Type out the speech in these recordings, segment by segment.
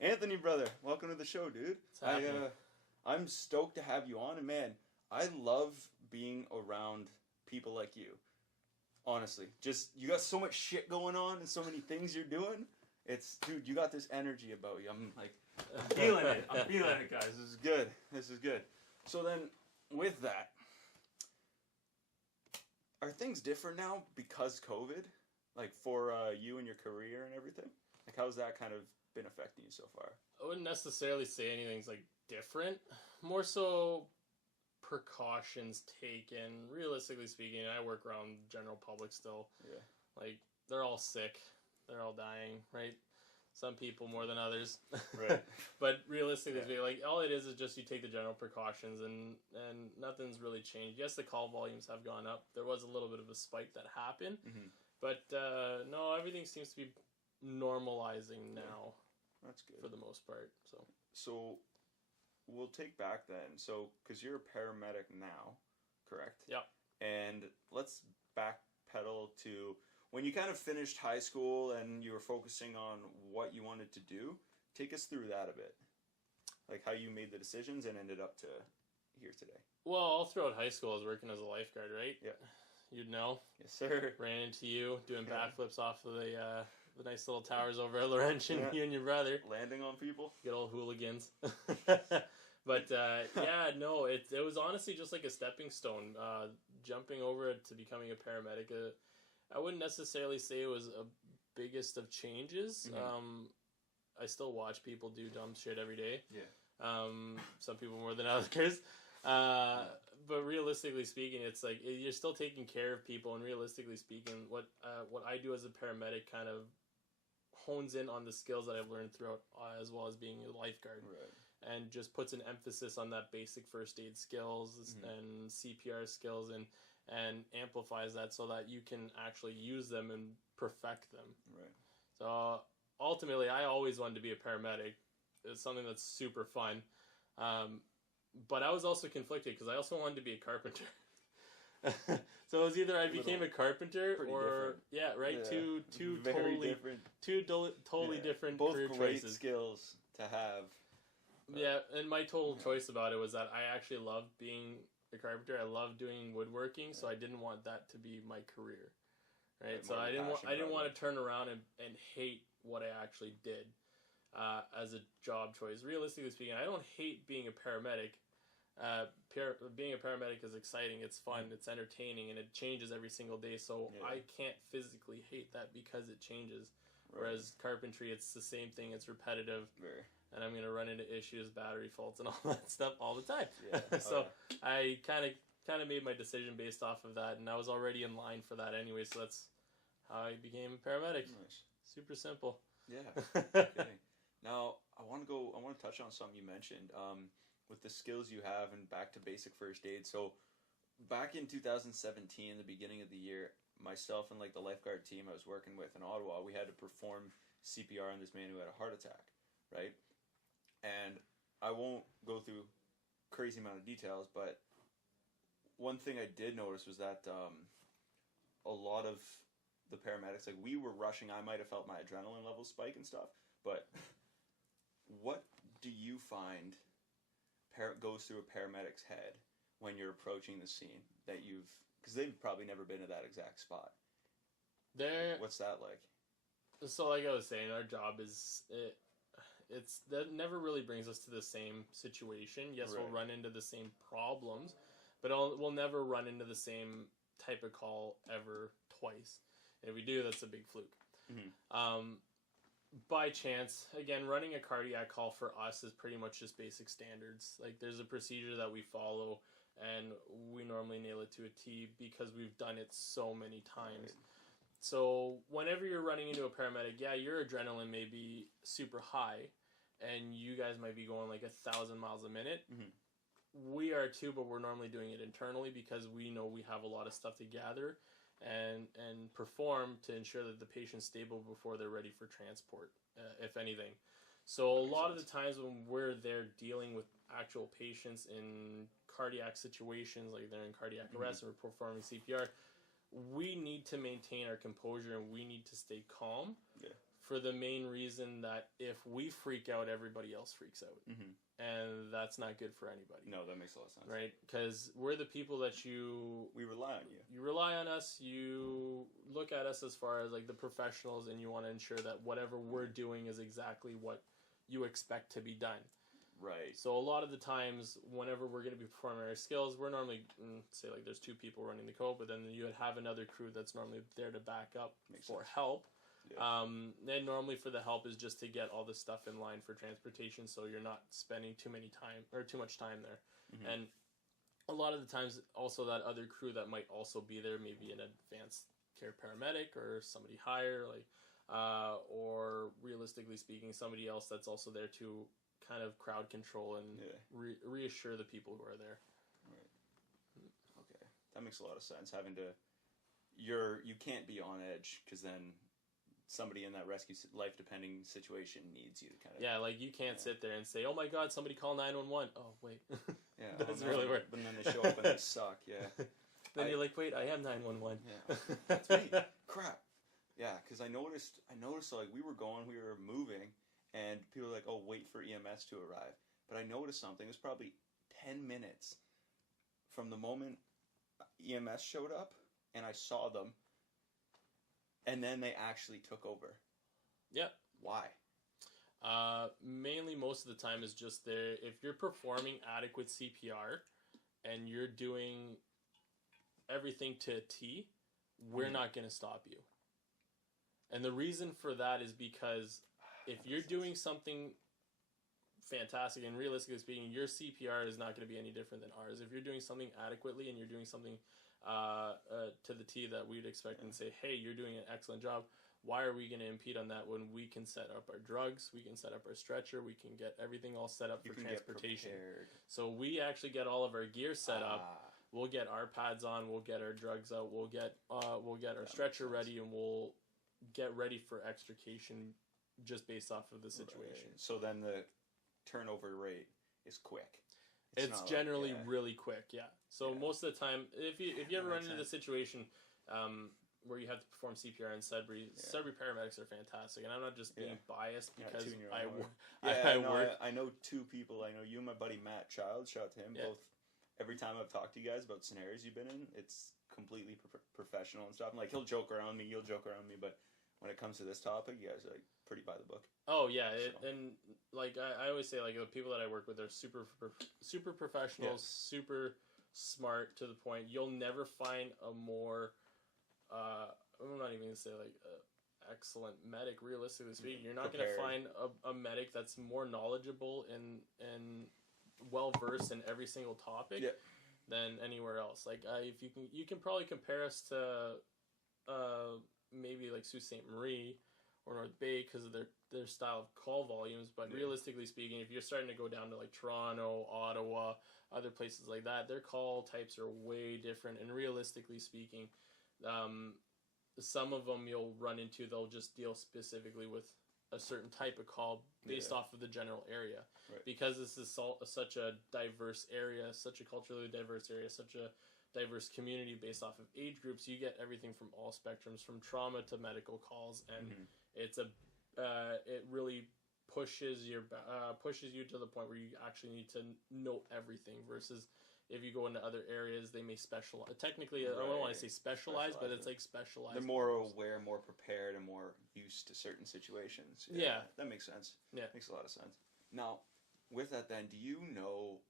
Anthony, brother, welcome to the show, dude. I'm stoked to have you on, and man, I love being around people like you. Honestly, just you got so much shit going on and so many things you're doing. Dude, you got this energy about you. I'm feeling it. I'm feeling it, guys. This is good. So then, with that, are things different now because COVID? Like for you and your career and everything? Like how's that kind of been affecting you so far? I wouldn't necessarily say anything's like different. More so precautions taken. Realistically speaking, I work around the general public still. Yeah. Like they're all sick. They're all dying, right? Some people more than others. Right. But realistically speaking, like all it is just you take the general precautions and nothing's really changed. Yes, the call volumes have gone up. There was a little bit of a spike that happened. Mm-hmm. But no, everything seems to be normalizing now. That's good. For the most part. So we'll take back then. So, because you're a paramedic now, correct? Yep. And let's backpedal to when you kind of finished high school and you were focusing on what you wanted to do. Take us through that a bit. Like how you made the decisions and ended up to here today. Well, all throughout high school I was working as a lifeguard, right? Yeah. You'd know. Yes, sir. Ran into you doing backflips off of the nice little towers over at Laurentian, you and your brother. Landing on people. Good old hooligans. But, no, it was honestly just like a stepping stone. Jumping over to becoming a paramedic, I wouldn't necessarily say it was a biggest of changes. Mm-hmm. I still watch people do dumb shit every day. Yeah. Some people more than others. But realistically speaking, it's like you're still taking care of people, and realistically speaking, what I do as a paramedic kind of hones in on the skills that I've learned throughout, as well as being a lifeguard, right. And just puts an emphasis on that basic first aid skills mm-hmm. and CPR skills, and amplifies that so that you can actually use them and perfect them. Right. So ultimately, I always wanted to be a paramedic. It's something that's super fun. But I was also conflicted because I also wanted to be a carpenter. So it was either I became a carpenter or different. Two Very totally different. Totally different both career great choices. Skills to have. Yeah, and my total choice about it was that I actually loved being a carpenter. I loved doing woodworking, so I didn't want that to be my career. Right? So I didn't want to turn around and hate what I actually did. As a job choice. Realistically speaking, I don't hate being a paramedic. Being a paramedic is exciting, it's fun, it's entertaining, and it changes every single day, so I can't physically hate that because it changes. Right. Whereas carpentry, it's the same thing, it's repetitive, and I'm going to run into issues, battery faults, and all that stuff all the time. Yeah. So I kind of made my decision based off of that, and I was already in line for that anyway, so that's how I became a paramedic. Nice. Super simple. Yeah. Okay. Now, I want to touch on something you mentioned with the skills you have and back to basic first aid. So, back in 2017, the beginning of the year, myself and like the lifeguard team I was working with in Ottawa, we had to perform CPR on this man who had a heart attack, right? And I won't go through crazy amount of details, but one thing I did notice was that a lot of the paramedics, like we were rushing, I might have felt my adrenaline levels spike and stuff, but what do you find goes through a paramedic's head when you're approaching the scene that because they've probably never been to that exact spot. What's that like? So like I was saying, our job is, that never really brings us to the same situation. Yes, We'll run into the same problems, but we'll never run into the same type of call ever twice. If we do, that's a big fluke. Mm-hmm. By chance, again, running a cardiac call for us is pretty much just basic standards. Like, there's a procedure that we follow, and we normally nail it to a T because we've done it so many times. Right. So, whenever you're running into a paramedic, your adrenaline may be super high, and you guys might be going like 1,000 miles a minute. Mm-hmm. We are too, but we're normally doing it internally because we know we have a lot of stuff to gather and perform to ensure that the patient's stable before they're ready for transport, if anything. So a lot of the times when we're there dealing with actual patients in cardiac situations, like they're in cardiac arrest and we're performing CPR, we need to maintain our composure and we need to stay calm for the main reason that if we freak out, everybody else freaks out. Mm-hmm. And that's not good for anybody. No, that makes a lot of sense. Right? Because we're the people that we rely on you. You rely on us. You look at us as far as like the professionals, and you want to ensure that whatever we're doing is exactly what you expect to be done. Right. So a lot of the times, whenever we're going to be performing our skills, we're normally, say like there's 2 people running the code, but then you would have another crew that's normally there to back up for help. Yeah. And normally for the help is just to get all the stuff in line for transportation, so you're not spending too much time there. Mm-hmm. And a lot of the times, also that other crew that might also be there, maybe an advanced care paramedic or somebody higher, like, or realistically speaking, somebody else that's also there to kind of crowd control and reassure the people who are there. Right. Okay, that makes a lot of sense. You can't be on edge because then somebody in that rescue life depending situation needs you to kind of... Yeah, like you can't sit there and say, oh my god, somebody call 911. Oh, wait. Yeah, that doesn't really work. But then they show up and they suck, yeah. Then you're like, wait, I am 911. Yeah, that's me. Crap. Yeah, because I noticed like we were moving, and people were like, oh, wait for EMS to arrive. But I noticed something. It was probably 10 minutes from the moment EMS showed up and I saw them, and then they actually took over. Yeah. Why? Mainly most of the time is just there. If you're performing adequate CPR and you're doing everything to a T, we're not going to stop you. And the reason for that is because if you're doing something fantastic, and realistically speaking, your CPR is not going to be any different than ours. If you're doing something adequately and you're doing something to the T that we'd expect and say, hey, you're doing an excellent job, why are we going to impede on that when we can set up our drugs, we can set up our stretcher, we can get everything all set up for transportation. So we actually get all of our gear set up. We'll get our pads on, we'll get our drugs out, we'll get our stretcher ready, and we'll get ready for extrication just based off of the situation. Right. So then the turnover rate is quick. It's generally really quick, yeah. So most of the time, if you ever run into the situation where you have to perform CPR in Sudbury, Sudbury paramedics are fantastic, and I'm not just being biased because I work. I know 2 people. I know you and my buddy Matt Child. Shout out to him. Both. Every time I've talked to you guys about scenarios you've been in, it's completely professional and stuff. Like he'll joke around me, you'll joke around me, but when it comes to this topic, you guys are like pretty by the book. Oh yeah, and like I always say, like the people that I work with are super professionals, super smart to the point. You'll never find a more I'm not even gonna say like excellent medic. Realistically speaking, you're not gonna find a medic that's more knowledgeable and well versed in every single topic than anywhere else. Like if you can probably compare us to maybe like Sault Ste. Marie or North Bay because of their style of call volumes, but realistically speaking, if you're starting to go down to like Toronto, Ottawa, other places like that, their call types are way different. And realistically speaking, some of them you'll run into, they'll just deal specifically with a certain type of call based off of the general area. Because this is such a diverse area, such a culturally diverse area, such a diverse community based off of age groups, you get everything from all spectrums, from trauma to medical calls, and it really pushes you to the point where you actually need to know everything, versus if you go into other areas, they may specialize. Technically, I don't want to say specialize, but it's like specialized. They're more aware, more prepared, and more used to certain situations. Yeah. That makes sense. Yeah. Makes a lot of sense. Now, with that then, do you know,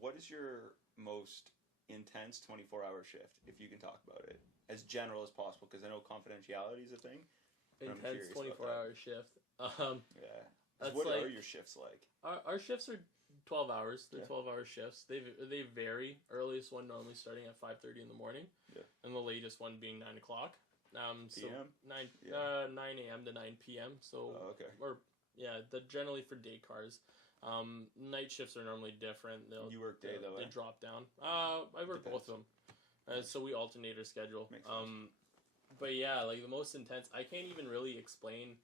what is your most intense 24-hour shift, if you can talk about it, as general as possible? Because I know confidentiality is a thing. Intense 24-hour shift. What are your shifts like? Our shifts are 12 hours. They're 12-hour shifts. They vary. Earliest one normally starting at 5:30 in the morning, and the latest one being 9 o'clock. So PM? 9 a.m. to 9 p.m. So generally for day cars. Night shifts are normally different. You work day though. They drop down. I work both of them, so we alternate our schedule. Makes sense. But yeah, like the most intense, I can't even really explain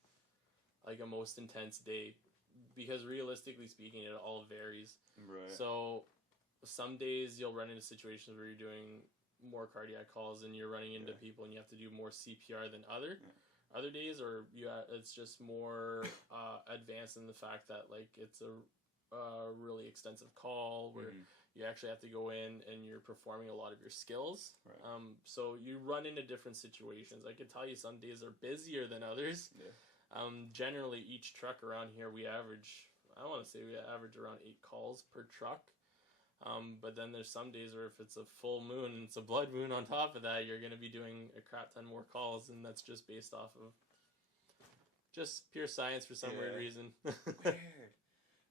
like a most intense day, because realistically speaking, it all varies. Right. So some days you'll run into situations where you're doing more cardiac calls and you're running into people and you have to do more CPR than other. Other days, or it's just more advanced in the fact that like it's a really extensive call where you actually have to go in and you're performing a lot of your skills. Right. So you run into different situations. I can tell you some days are busier than others. Yeah. Generally, each truck around here we average around 8 calls per truck. But then there's some days where if it's a full moon and it's a blood moon on top of that, you're going to be doing a crap ton more calls, and that's just based off of just pure science for some weird reason. Weird.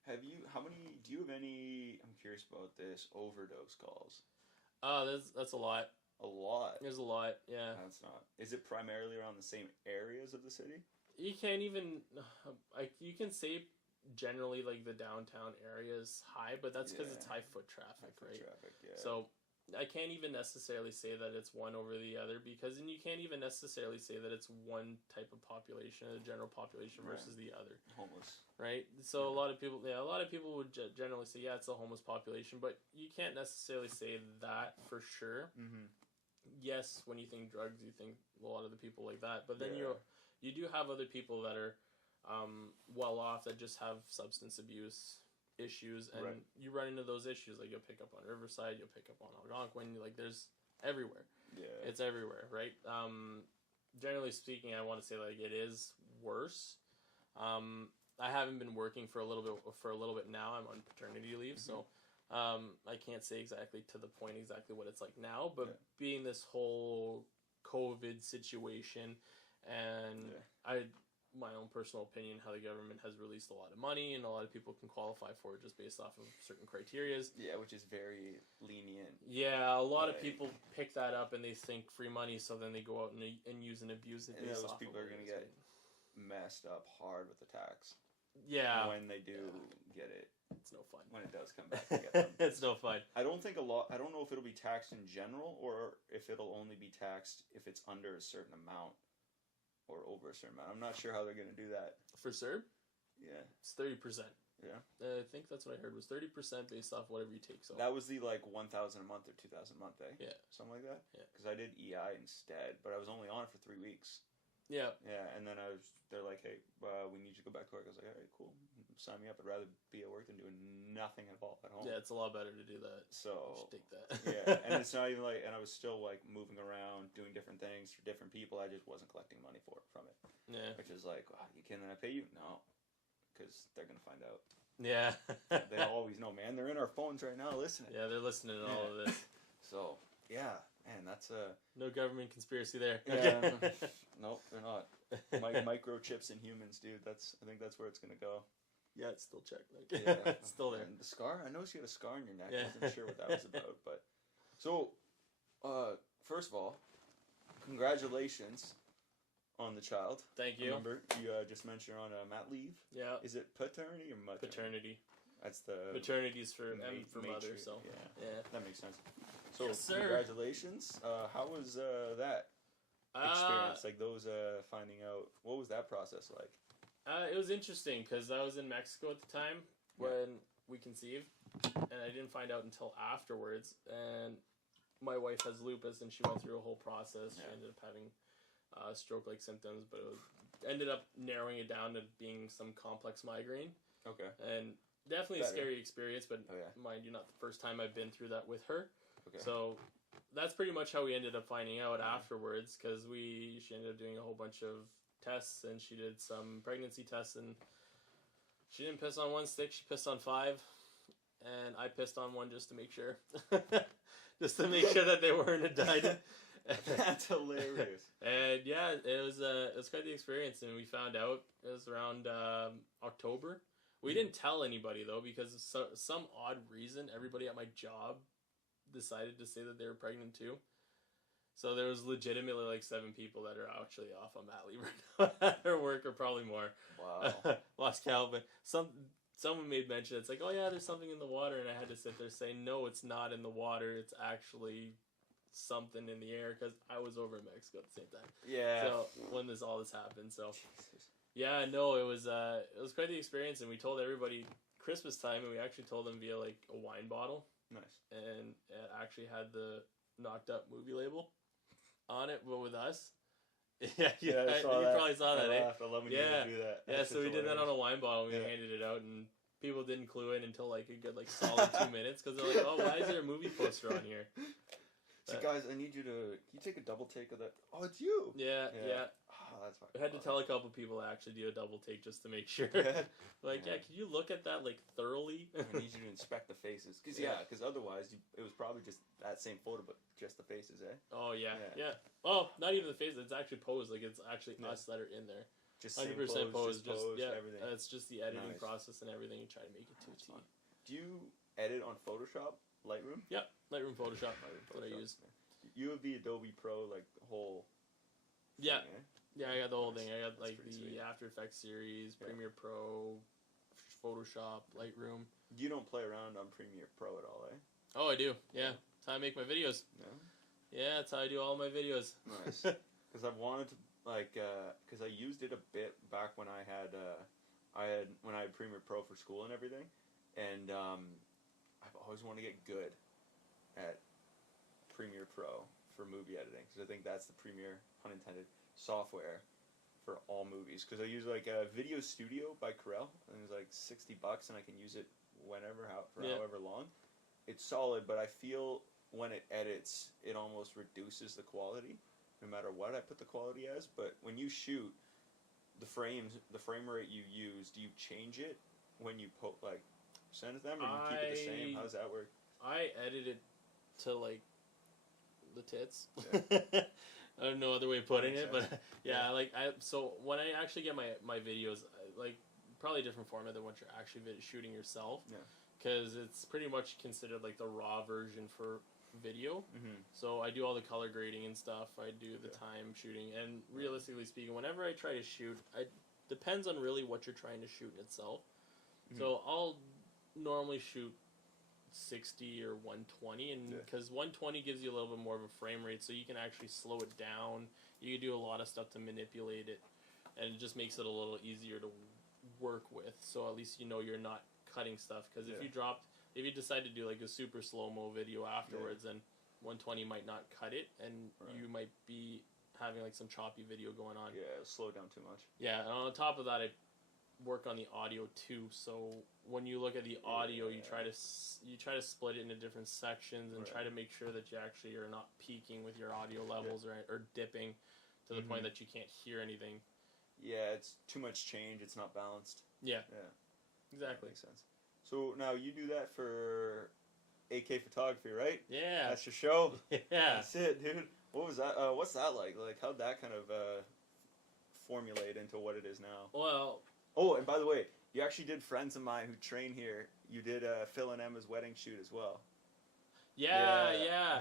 Do you have any, I'm curious about this, overdose calls? That's a lot. A lot? There's a lot, yeah. That's not. Is it primarily around the same areas of the city? You can't even, you can say generally like the downtown area is high, but that's because it's high foot traffic, right? So I can't even necessarily say that it's one over the other, because and you can't even necessarily say that it's one type of population, the general population versus the other. Homeless, right? So a lot of people would generally say, yeah, it's a homeless population, but you can't necessarily say that for sure. Yes, when you think drugs, you think a lot of the people like that, but then you do have other people that are well off that just have substance abuse issues, and you run into those issues. Like you'll pick up on Riverside, you'll pick up on Algonquin. Like there's everywhere. It's everywhere, right? Generally speaking, I want to say like it is worse. I haven't been working for a little bit now. I'm on paternity leave, so I can't say exactly to the point exactly what it's like now. But being this whole COVID situation, and my own personal opinion, how the government has released a lot of money and a lot of people can qualify for it just based off of certain criterias. Yeah, which is very lenient. Yeah, a lot of people pick that up and they think free money, so then they go out and use and abuse it. And those people are going to get messed up hard with the tax. Yeah. When they do get it. It's no fun. When it does come back to get them. It's no fun. I don't know if it'll be taxed in general or if it'll only be taxed if it's under a certain amount. Or over a certain amount. I'm not sure how they're going to do that. For CERB? Yeah. It's 30%. Yeah. I think that's what I heard was 30% based off whatever you take. So that was the like 1,000 a month or 2,000 a month, eh? Yeah. Something like that? Yeah. Because I did EI instead, but I was only on it for 3 weeks. Yeah. Yeah, and then they're like, hey, we need you to go back to work. I was like, all right, cool. Sign me up. I'd rather be at work than doing nothing at all at home. Yeah, it's a lot better to do that. So you should take that. Yeah, and it's not even like, and I was still like moving around, doing different things for different people. I just wasn't collecting money from it. Yeah. Which is like, wow, can I pay you? No, because they're gonna find out. Yeah. They always know, man. They're in our phones right now listening. Yeah, they're listening to all of this. So yeah, man, that's no government conspiracy there. Yeah. Nope, they're not. Microchips in humans, dude. I think that's where it's gonna go. Yeah, it's still checked. Yeah, it's still there. And the scar? I noticed you had a scar on your neck. Yeah. I wasn't sure what that was about. But so, first of all, congratulations on the child. Thank you. Remember, you just mentioned you're on mat leave. Yeah. Is it paternity or maternity? Paternity. That's the paternity's for mother. So yeah, that makes sense. So yes, sir. Congratulations. How was that experience? Like those finding out. What was that process like? It was interesting because I was in Mexico at the time when we conceived, and I didn't find out until afterwards. And my wife has lupus, and she went through a whole process. She ended up having stroke-like symptoms, but it ended up narrowing it down to being some complex migraine. Okay. And definitely a scary experience, but mind you, not the first time I've been through that with her. Okay. So that's pretty much how we ended up finding out afterwards, because she ended up doing a whole bunch of tests, and she did some pregnancy tests, and she didn't piss on one stick, she pissed on 5, and I pissed on one just to make sure. Just to make sure that they weren't a died. That's hilarious. And yeah, it was quite the experience, and we found out it was around October. We didn't tell anybody though, because of some odd reason everybody at my job decided to say that they were pregnant too. So there was legitimately like 7 people that are actually off on mat leave right now at their work, or probably more. Wow. Lost count, but someone made mention. It's like, oh yeah, there's something in the water, and I had to sit there saying, no, it's not in the water. It's actually something in the air, because I was over in Mexico at the same time. Yeah. So when all this happened, so Jesus. Yeah, no, it was quite the experience, and we told everybody Christmas time, and we actually told them via like a wine bottle. Nice. And it actually had the Knocked Up movie label on it, but with us. You probably saw that. I love when you do that. Yeah, so we did that on a wine bottle. And we handed it out, and people didn't clue in until like a good solid 2 minutes because they're like, "Oh, why is there a movie poster on here?" So guys, I need you to. Can you take a double take of that? Oh, it's you. Yeah. Oh, that's fine. I had to tell a couple people to actually do a double take just to make sure. Like, can you look at that thoroughly? I need you to inspect the faces, because otherwise it was probably just that same photo, but just the faces, eh? Oh yeah. Oh, not even the faces. It's actually posed. Like it's actually us that are in there. Just 100% posed, everything. It's just the editing process and everything. You try to make it to a T. Do you edit on Photoshop, Lightroom? Yep, Lightroom, Photoshop. That's what I use. You have the Adobe Pro, like the whole. Yeah. Thing, eh? Yeah, I got the whole thing. I got That's like the sweet. After Effects series, Premiere Pro, Photoshop, Lightroom. You don't play around on Premiere Pro at all, eh? Oh, I do. Yeah, that's how I make my videos. Yeah, that's how I do all my videos. Nice. Because I've wanted to because I used it a bit back when I had Premiere Pro for school and everything, and I've always wanted to get good at Premiere Pro for movie editing because I think that's the premier, pun intended, software for all movies. Because I use a Video Studio by Corel, and it's like $60, and I can use it whenever, however long. It's solid, but I feel when it edits, it almost reduces the quality, no matter what I put the quality as. But when you shoot, the frame rate you use, do you change it when you send it to them, or do you keep it the same? How does that work? I edit it to the tits. Yeah. I don't know other way of putting it, but so when I actually get my videos, probably a different format than what you're actually shooting yourself. Yeah. Because it's pretty much considered the raw version for video. Mm-hmm. So I do all the color grading and stuff. I do the time shooting, and realistically speaking, whenever I try to shoot, it depends on really what you're trying to shoot in itself. Mm-hmm. So I'll normally shoot 60 or 120, and because 120 gives you a little bit more of a frame rate, so you can actually slow it down. You can do a lot of stuff to manipulate it, and it just makes it a little easier to work with. So at least you're not cutting stuff, because if you decide to do a super slow-mo video afterwards, then 120 might not cut it, and you might be having some choppy video going on. Yeah, it'll slow down too much. Yeah, and on top of that, I work on the audio too. So when you look at the audio, you try to split it into different sections and try to make sure that you actually are not peaking with your audio levels or dipping to the point that you can't hear anything. Yeah, it's too much change. It's not balanced. Yeah. That Exactly. makes sense. So now you do that for AK Photography, right? Yeah. That's your show? Yeah. That's it, dude. What was that? What's that like? How'd that kind of formulate into what it is now? Well... Oh, and by the way, you actually did friends of mine who train here. You did Phil and Emma's wedding shoot as well. Yeah.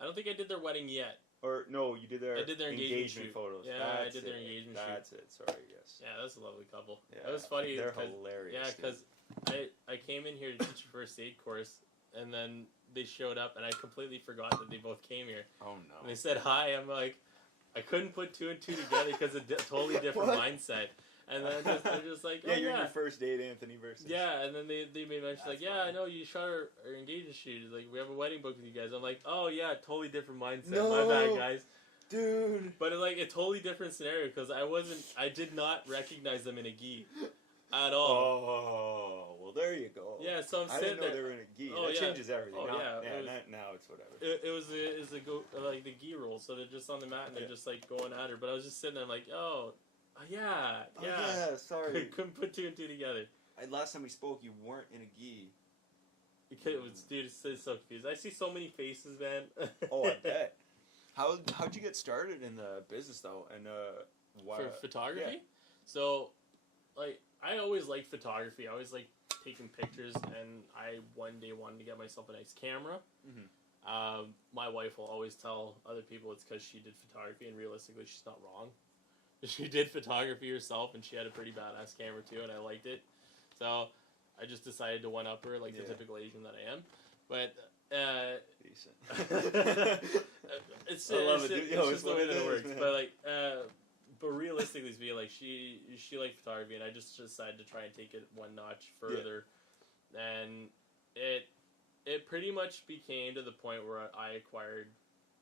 I don't think I did their wedding yet. Or, no, you did their engagement photos. Yeah, I did their engagement shoot. That's it, sorry, yes. Yeah, that's a lovely couple. Yeah, that was funny. They're hilarious. Yeah, because I came in here to teach a first aid course, and then they showed up, and I completely forgot that they both came here. Oh, no. And they said hi. I'm like, I couldn't put two and two together because of a totally different mindset. And then they're just like, oh, you're in your first date, Anthony, versus... Yeah, and then they made mention, I know you shot our engagement shoot. We have a wedding book with you guys. I'm like, oh, yeah, totally different mindset. No, my bad, guys. Dude. But a totally different scenario, because I did not recognize them in a gi at all. Oh, well, there you go. Yeah, so I'm I sitting didn't know there. they were in a gi. Oh, That changes everything. Oh, Now it's whatever. It was the gi roll, so they're just on the mat and they're just going at her. But I was just sitting there, I'm like, yeah. Sorry. Couldn't put two and two together. Last time we spoke, you weren't in a gi. Dude, it's so confused. I see so many faces, man. Oh, I bet. How'd you get started in the business though? And why? For photography? Yeah. So, I always liked photography. I always liked taking pictures, and I one day wanted to get myself a nice camera. Mm-hmm. My wife will always tell other people it's because she did photography, and realistically, she's not wrong. She did photography herself, and she had a pretty badass camera too, and I liked it. So I just decided to one-up her the typical Asian that I am. But decent. It's just the way that it works. But realistically speaking, she liked photography, and I just decided to try and take it one notch further. Yeah. And it pretty much became to the point where I acquired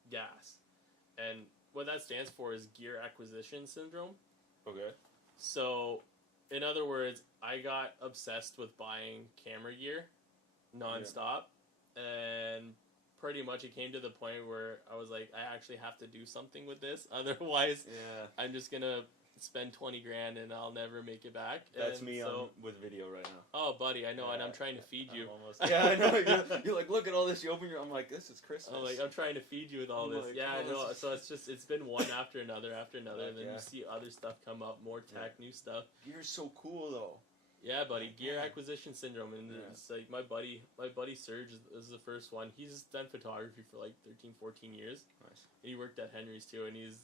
gas. And what that stands for is gear acquisition syndrome. Okay. So, in other words, I got obsessed with buying camera gear nonstop, and pretty much it came to the point where I was like, I actually have to do something with this. Otherwise, I'm just gonna spend 20 grand and I'll never make it back. That's and me with video right now. Oh, buddy, I know, and I'm trying to feed you. I know. You're like, look at all this. You open your. I'm like, this is Christmas. I'm trying to feed you with all this. Like, I know. So it's been one after another, and then you see other stuff come up, more tech, new stuff. Gear's so cool though. Yeah, buddy, gear acquisition syndrome, and it's like my buddy Serge is the first one. He's done photography for like 13, 14 years. Nice. He worked at Henry's too, and he's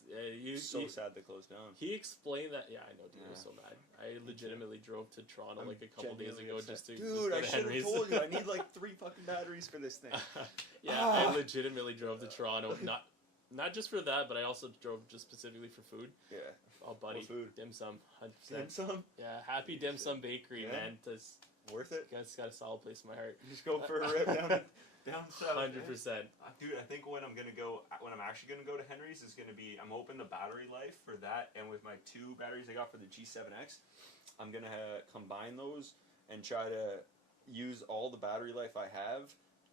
sad they closed down. He explained that. Yeah, I know, dude. I was so mad. I legitimately drove to Toronto like a couple days ago just to Dude, go I to should have Henry's. told you. I need like 3 fucking batteries for this thing. I legitimately drove to Toronto, not just for that, but I also drove just specifically for food. Yeah. Oh, buddy, food? dim sum, 100%. Dim sum? Yeah, Happy Dim Sum Bakery, man. That's worth it. It's got a solid place in my heart. Just go for a rip down south. 100%. Dude, I think when I'm actually gonna go to Henry's is gonna be, I'm hoping the battery life for that, and with my 2 batteries I got for the G7X, I'm gonna combine those and try to use all the battery life I have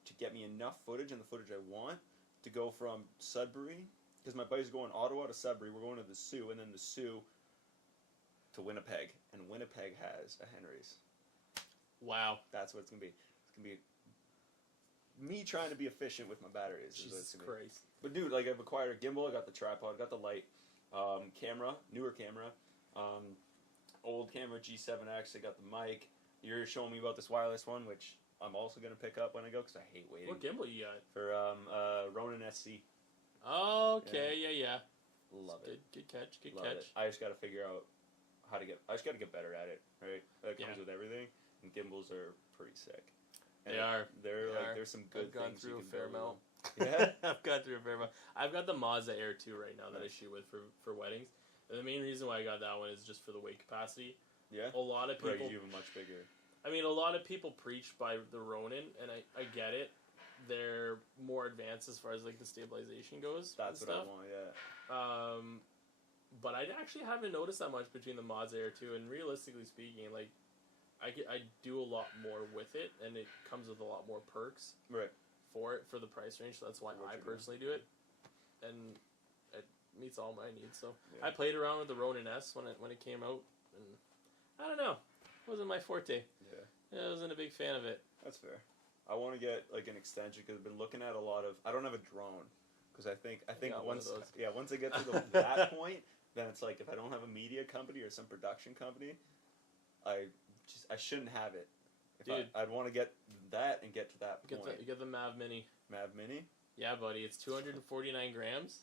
to get me enough footage and the footage I want to go from Sudbury, because my buddy's going Ottawa to Sudbury, we're going to the Sioux, and then the Sioux to Winnipeg, and Winnipeg has a Henry's. Wow. That's what it's going to be. It's going to be me trying to be efficient with my batteries. Jesus Christ. But dude, like, I've acquired a gimbal, I got the tripod, got the light, camera, newer camera, old camera G7X, I got the mic. You're showing me about this wireless one, which I'm also going to pick up when I go, because I hate waiting. What gimbal you got? For Ronin SC. Okay, yeah. Love it. Good catch. Love it. I just got to figure out I just got to get better at it, right? That comes with everything, and gimbals are pretty sick. And there's some good things you can fair build. Yeah? I've gone through a fair amount. I've got the Mazda Air 2 right now that I shoot with for weddings. And the main reason why I got that one is just for the weight capacity. Yeah? A lot of people... Right, you have a much bigger... I mean, a lot of people preach by the Ronin, and I get it. They're more advanced as far as like the stabilization goes. That's what I want, yeah. But I actually haven't noticed that much between the Mazda Air 2, and realistically speaking, like I do a lot more with it, and it comes with a lot more perks. Right. For the price range, so that's why I personally do it, and it meets all my needs. So I played around with the Ronin S when it came out, and I don't know, it wasn't my forte. I wasn't a big fan of it. That's fair. I want to get like an extension because I've been looking at a lot of. I don't have a drone because I think once I get to that point, then it's like if I don't have a media company or some production company, I shouldn't have it. I'd want to get that and get to that point. You get the Mav Mini. Mav Mini? Yeah, buddy. It's 249 grams.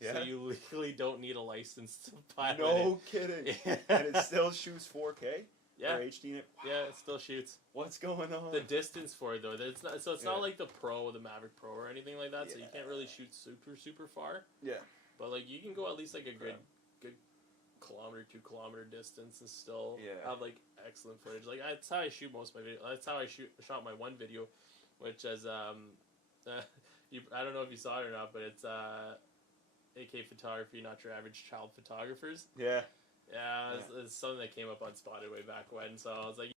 Yeah. So you legally don't need a license to pilot No kidding. And it still shoots 4K? Yeah. Or HD? Wow. Yeah, it still shoots. What's going on? The distance for it, though, it's not like the Pro, the Maverick Pro or anything like that, so you can't really shoot super far. Yeah. But, like, you can go at least, like, a good kilometer, 2 kilometer distance and still have, like, excellent footage. Like, that's how I shoot most of my videos. That's how I shot my one video, which is, I don't know if you saw it or not, but it's, AK photography, not your average child photographers. Yeah. Yeah, it's something that came up on Spotted way back when, so I was like,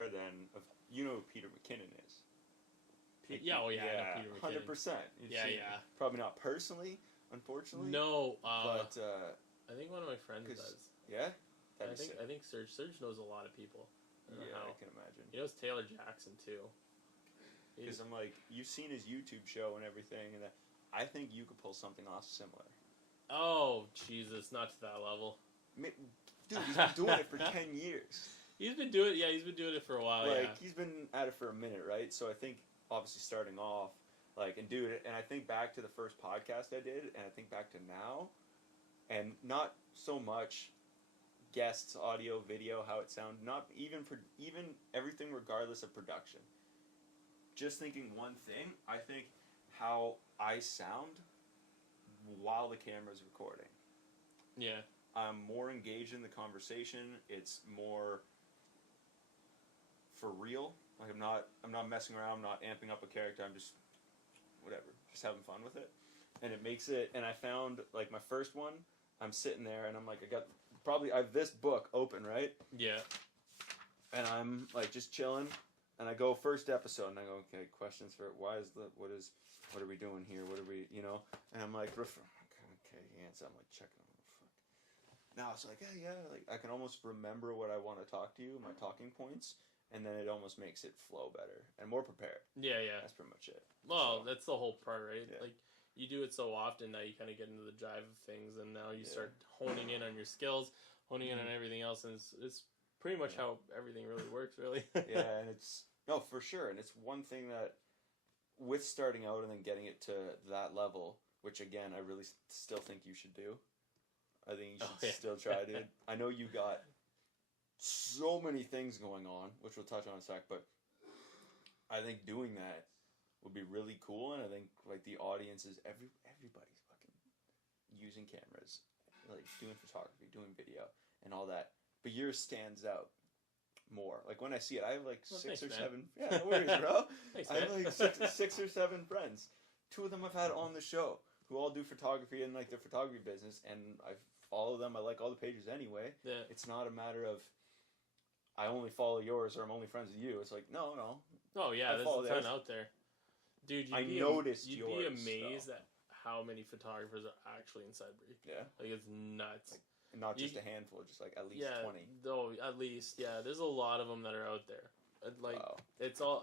Then you know who Peter McKinnon is. I know Peter McKinnon. 100%. Probably not personally, unfortunately. No, but I think one of my friends does. Yeah, I think Serge knows a lot of people. I can imagine. He knows Taylor Jackson too. Because I'm like, you've seen his YouTube show and everything, and I think you could pull something off similar. Oh Jesus, not to that level. Dude, he's been doing it for 10 years. He's been doing it for a while. He's been at it for a minute, right? So I think obviously starting off, and I think back to the first podcast I did, and I think back to now, and not so much guests, audio, video, how it sounded, not even everything regardless of production. Just thinking one thing, I think how I sound while the camera's recording. Yeah. I'm more engaged in the conversation. It's more for real. Like I'm not messing around. I'm not amping up a character. I'm just just having fun with it. And it makes it. And I found like my first one. I'm sitting there and I'm like, I have this book open, right? Yeah. And I'm like just chilling. And I go first episode and I go, okay, questions for it. What are we doing here? What are we, And I'm like, okay, hands. I'm like checking. Now it's like, like I can almost remember what I want to talk to you, my talking points, and then it almost makes it flow better and more prepared. Yeah. That's pretty much it. Well, that's the whole part, right? Yeah. Like you do it so often now you kind of get into the jive of things, and now you start honing in on your skills, honing in on everything else, and it's pretty much how everything really works, really. And for sure, and it's one thing that with starting out and then getting it to that level, which again I really still think you should do. I think you should still try, dude. I know you got so many things going on, which we'll touch on in a sec, but I think doing that would be really cool, and I think like the audience is everybody's fucking using cameras, like doing photography, doing video, and all that. But yours stands out more. Like when I see it, I have like six or seven. Yeah, no worries, bro. Thanks, I have like six or seven friends. 2 of them I've had on the show who all do photography and like the photography business, and I follow them. I like all the pages anyway. Yeah. It's not a matter of I only follow yours or I'm only friends with you. It's like no. Oh yeah, there's a ton out there, dude. You'd be amazed at how many photographers are actually in Sudbury. Yeah, like it's nuts. Like, not just a handful, just like at least 20. No, at least there's a lot of them that are out there. Like it's all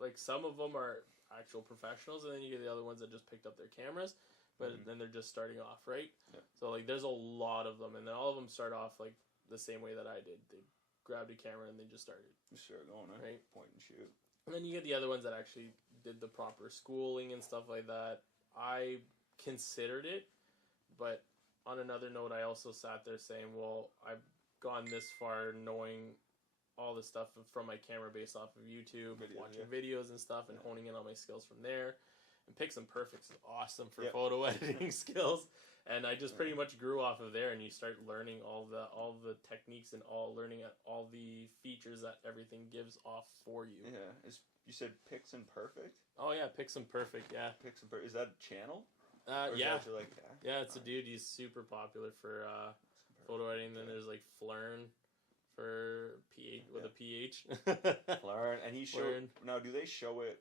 like some of them are actual professionals, and then you get the other ones that just picked up their cameras, but then they're just starting off, right? Yeah. So like there's a lot of them, and then all of them start off like the same way that I did. They grabbed a camera and they just started. Sure, going right, point and shoot. And then you get the other ones that actually did the proper schooling and stuff like that. I considered it, but on another note, I also sat there saying, well, I've gone this far knowing all the stuff from my camera based off of YouTube, watching videos and stuff, and honing in on my skills from there. And Picks and Perfects is awesome for photo editing skills, and I just pretty much grew off of there. And you start learning all the techniques and learning all the features that everything gives off for you. Yeah, you said Picks and Perfect? Oh yeah, Picks and Perfect. Yeah, Picks and Perfect. Is that a channel? It's a dude. He's super popular for photo editing. Then there's like Flern for PH with a PH. Flern, and he showed. Now, do they show it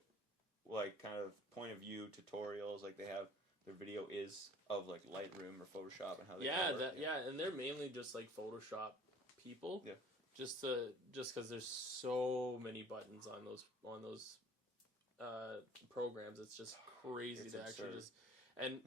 like kind of point of view tutorials? Like they have their video is of like Lightroom or Photoshop and how they work? And they're mainly just like Photoshop people. Yeah. Just because there's so many buttons on those programs, it's just crazy to absurd. Actually just. And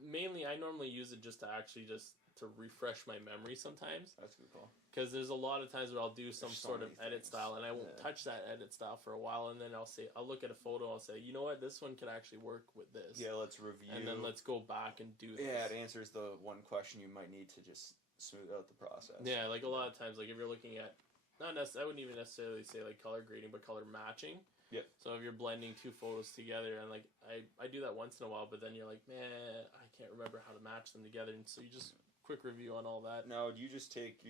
mainly, I normally use it just to refresh my memory sometimes. That's a good call. Because there's a lot of times where I'll do some sort of edit style, and I won't touch that edit style for a while, and then I'll look at a photo and I'll say, you know what, this one could actually work with this. Yeah, let's review. And then let's go back and do this. Yeah, it answers the one question you might need to just smooth out the process. Yeah, like a lot of times, like if you're looking at, I wouldn't even necessarily say like color grading, but color matching. Yep. So if you're blending 2 photos together, and like I do that once in a while, but then you're like, man, I can't remember how to match them together, and so you just quick review on all that. Now, do you just take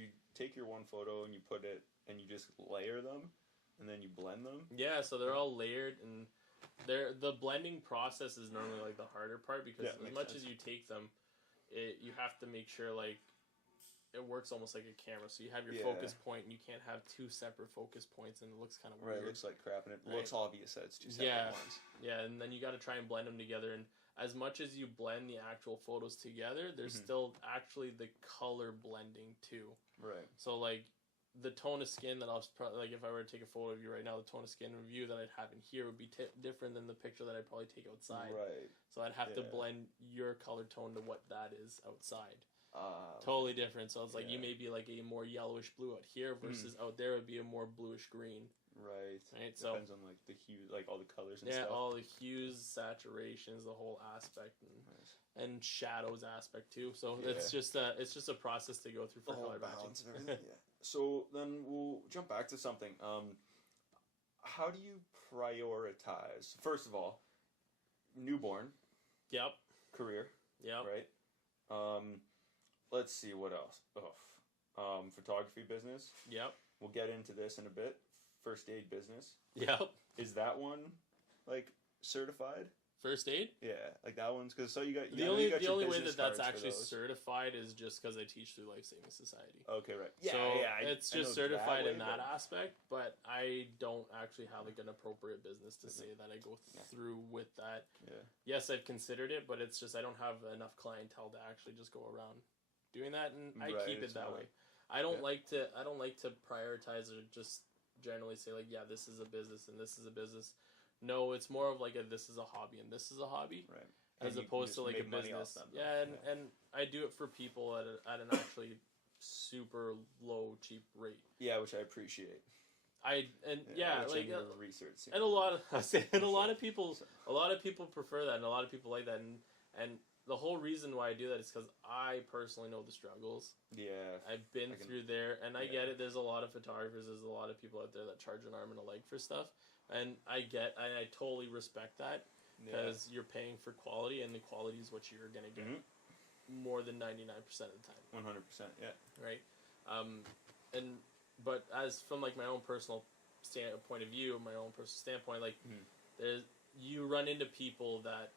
your one photo and you put it and you just layer them, and then you blend them? Yeah, so they're all layered, and the blending process is normally like the harder part because as much as you take them, you have to make sure like it works almost like a camera. So you have your Yeah. focus point, and you can't have two separate focus points, and it looks kind of weird. Right, it looks like crap, and it Right. looks obvious that it's two separate ones. Yeah, and then you got to try and blend them together. And as much as you blend the actual photos together, there's still actually the color blending too. Right. So like the tone of skin that I was like, if I were to take a photo of you right now, the tone of skin review that I'd have in here would be different than the picture that I'd probably take outside. Right. So I'd have to blend your color tone to what that is outside. Okay. Totally different. So it's like you may be like a more yellowish blue out here versus out there would be a more bluish green. Right. So depends on like the hue, like all the colors and stuff. Yeah, all the hues, saturations, the whole aspect, and shadows aspect too. So it's just a process to go through for color matching. Yeah. So then we'll jump back to something. How do you prioritize? First of all, newborn. Yep. Career. Yep. Right. Let's see what else. Photography business. Yep. We'll get into this in a bit. First aid business. Yep. Is that one like certified? First aid? Yeah, like that one's because you got the only way that's actually certified is just because I teach through Life Saving Society. Okay, right. It's just certified in that aspect, but I don't actually have like an appropriate business to say that I go through with that. Yeah. Yes, I've considered it, but it's just I don't have enough clientele to actually just go around doing that, and I keep it that way. I don't like to prioritize or just generally say like, yeah, this is a business and this is a business. No, it's more of like this is a hobby and this is a hobby, right? As opposed to like a business. And I do it for people at an actually super low, cheap rate. Yeah, which I appreciate. Research. And a lot of people prefer that, and a lot of people like that, and the whole reason why I do that is because I personally know the struggles. Yeah, I've been through there, and I get it. There's a lot of photographers. There's a lot of people out there that charge an arm and a leg for stuff. And I totally respect that because you're paying for quality, and the quality is what you're going to get more than 99% of the time. 100%, yeah. Right? But as from like my own personal point of view, my own personal standpoint, like you run into people that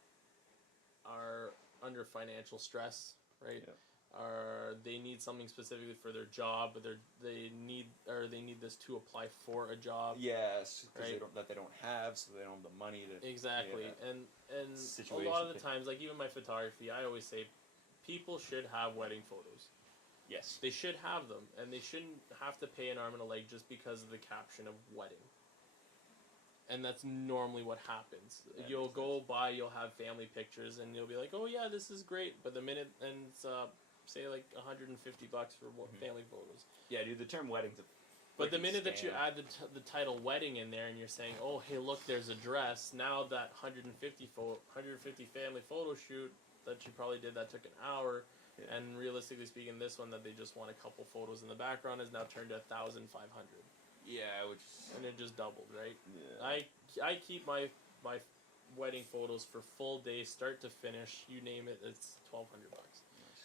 are under financial stress, right? Yeah. Or they need something specifically for their job, but they need this to apply for a job. Yes, right? They don't have, so they don't have the money to. Exactly, and a lot of the times, like even my photography, I always say, people should have wedding photos. Yes, they should have them, and they shouldn't have to pay an arm and a leg just because of the caption of wedding. And that's normally what happens. You'll go by, you'll have family pictures, and you'll be like, "Oh yeah, this is great." But the minute it's say like $150 for family photos. Yeah, dude, the term wedding's a But the minute that you add the title wedding in there and you're saying, oh, hey, look, there's a dress, now that 150 family photo shoot that you probably did that took an hour, and realistically speaking, this one that they just want a couple photos in the background is now turned to 1,500. Yeah, and it just doubled, right? Yeah. I keep my wedding photos for full day, start to finish, you name it, it's $1,200.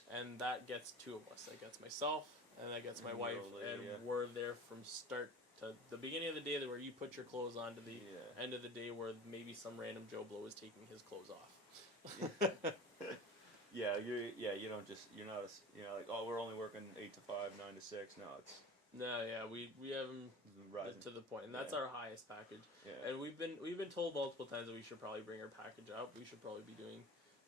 And that gets two of us. That gets myself, and that gets my wife, and we're there from start to the beginning of the day where you put your clothes on to the end of the day where maybe some random Joe Blow is taking his clothes off. You don't just you're not like, oh, we're only working 8 to 5, 9 to 6. No, it's we have them to the point, and that's our highest package. Yeah. And we've been told multiple times that we should probably bring our package up. We should probably be doing.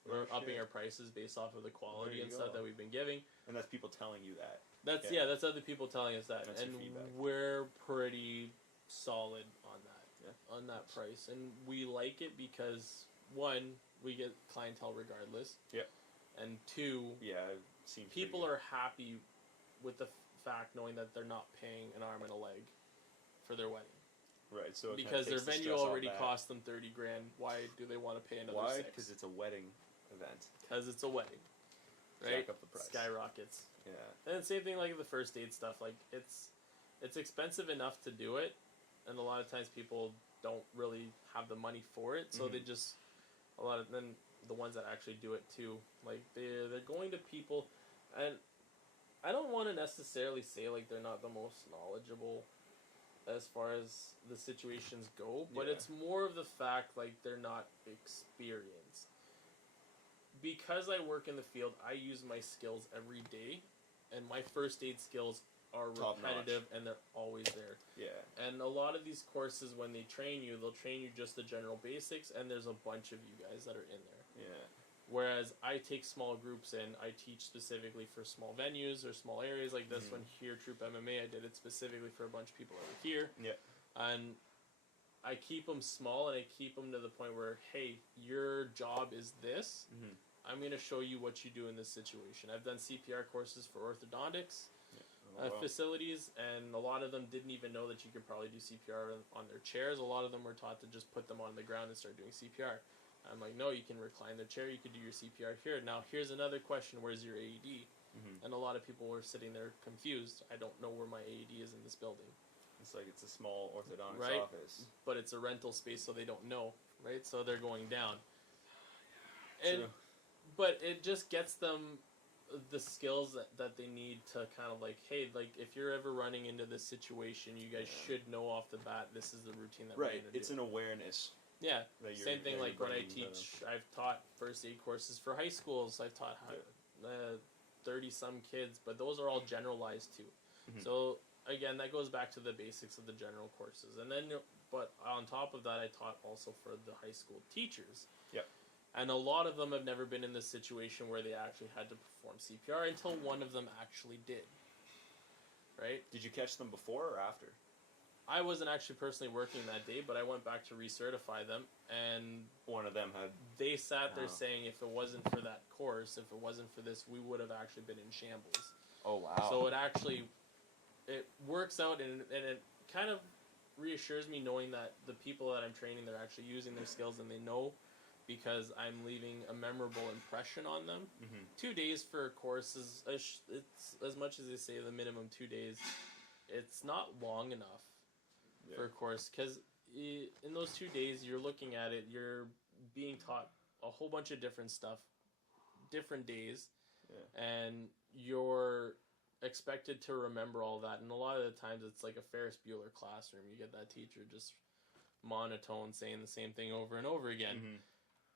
We're upping our prices based off of the quality and stuff that we've been giving. And that's people telling you that. That's other people telling us that. That's and we're pretty solid on that price. And we like it because, one, we get clientele regardless. Yeah. And two, I've seen people are happy with the fact knowing that they're not paying an arm and a leg for their wedding. Right, so because their venue already cost them $30,000, why do they want to pay another $6,000? Why? Because it's a wedding event. Because it's a wedding, right? Jack up the price. Skyrockets. Yeah. And same thing like the first aid stuff. Like it's expensive enough to do it, and a lot of times people don't really have the money for it, so they just then the ones that actually do it too, like they're going to people, and I don't want to necessarily say like they're not the most knowledgeable as far as the situations go, but it's more of the fact like they're not experienced. Because I work in the field, I use my skills every day, and my first aid skills are Top repetitive notch. and they're always there. Yeah. And a lot of these courses, when they train you, they'll train you just the general basics, and there's a bunch of you guys that are in there. Yeah. Whereas I take small groups in, I teach specifically for small venues or small areas like this one here, Troop MMA. I did it specifically for a bunch of people over here. Yeah. And I keep them small, and I keep them to the point where, hey, your job is this. Mm-hmm. I'm going to show you what you do in this situation. I've done CPR courses for orthodontics facilities, and a lot of them didn't even know that you could probably do CPR on their chairs. A lot of them were taught to just put them on the ground and start doing CPR. I'm like, no, you can recline their chair. You could do your CPR here. Now, here's another question. Where's your AED? Mm-hmm. And a lot of people were sitting there confused. I don't know where my AED is in this building. It's like it's a small orthodontics right? office. But it's a rental space, so they don't know, right? So they're going down. True. But it just gets them the skills that they need to kind of like, hey, like if you're ever running into this situation, you guys should know off the bat this is the routine that we're going to do. It's an awareness. Yeah, same thing like when I teach, I've taught first aid courses for high schools. I've taught 30-some kids, but those are all generalized too. Mm-hmm. So again, that goes back to the basics of the general courses. And then, but on top of that, I taught also for the high school teachers. Yep. And a lot of them have never been in this situation where they actually had to perform CPR until one of them actually did. Right? Did you catch them before or after? I wasn't actually personally working that day, but I went back to recertify them, and one of them had... They sat there saying if it wasn't for that course, if it wasn't for this, we would have actually been in shambles. Oh, wow. So it actually... It works out, and it kind of reassures me knowing that the people that I'm training, they're actually using their skills, and they know, because I'm leaving a memorable impression on them. Mm-hmm. 2 days for a course is... It's as much as they say the minimum 2 days, it's not long enough. Yeah. For a course, because in those 2 days you're looking at it, you're being taught a whole bunch of different stuff, different days, and you're expected to remember all that. And a lot of the times it's like a Ferris Bueller classroom. You get that teacher just monotone saying the same thing over and over again. Mm-hmm.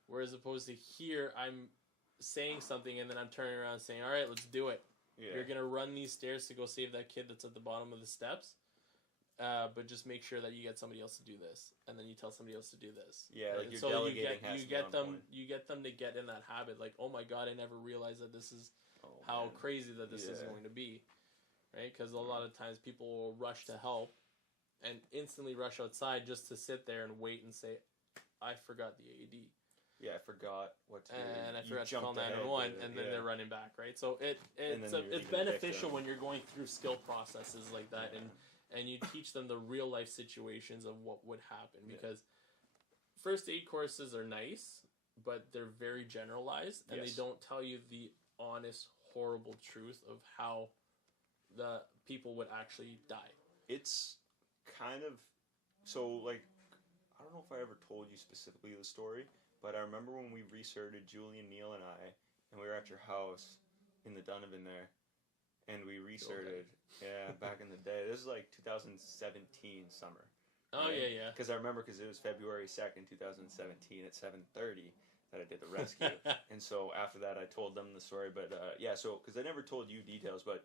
Whereas opposed to here, I'm saying something and then I'm turning around saying, all right, let's do it. Yeah. You're going to run these stairs to go save that kid that's at the bottom of the steps. But just make sure that you get somebody else to do this, and then you tell somebody else to do this. Yeah, like you're delegating. You get them to get in that habit. Like, oh my god, I never realized that this is how crazy that this is going to be, right? Because a lot of times people will rush to help, and instantly rush outside just to sit there and wait and say, I forgot the AED. Yeah, I forgot what to do. And I forgot to call 911, and then they're running back, right? So it's beneficial when you're going through skill processes like that, and you teach them the real life situations of what would happen, because first aid courses are nice, but they're very generalized, and they don't tell you the honest, horrible truth of how the people would actually die. It's kind of, so like, I don't know if I ever told you specifically the story, but I remember when we recerted, Julian, Neil, and I, and we were at your house in the Donovan there, and we recerted, back in the day. This is like 2017 summer. Oh, right? Yeah. Because I remember, because it was February 2nd, 2017 at 7:30 that I did the rescue. And so after that, I told them the story. But so, because I never told you details, but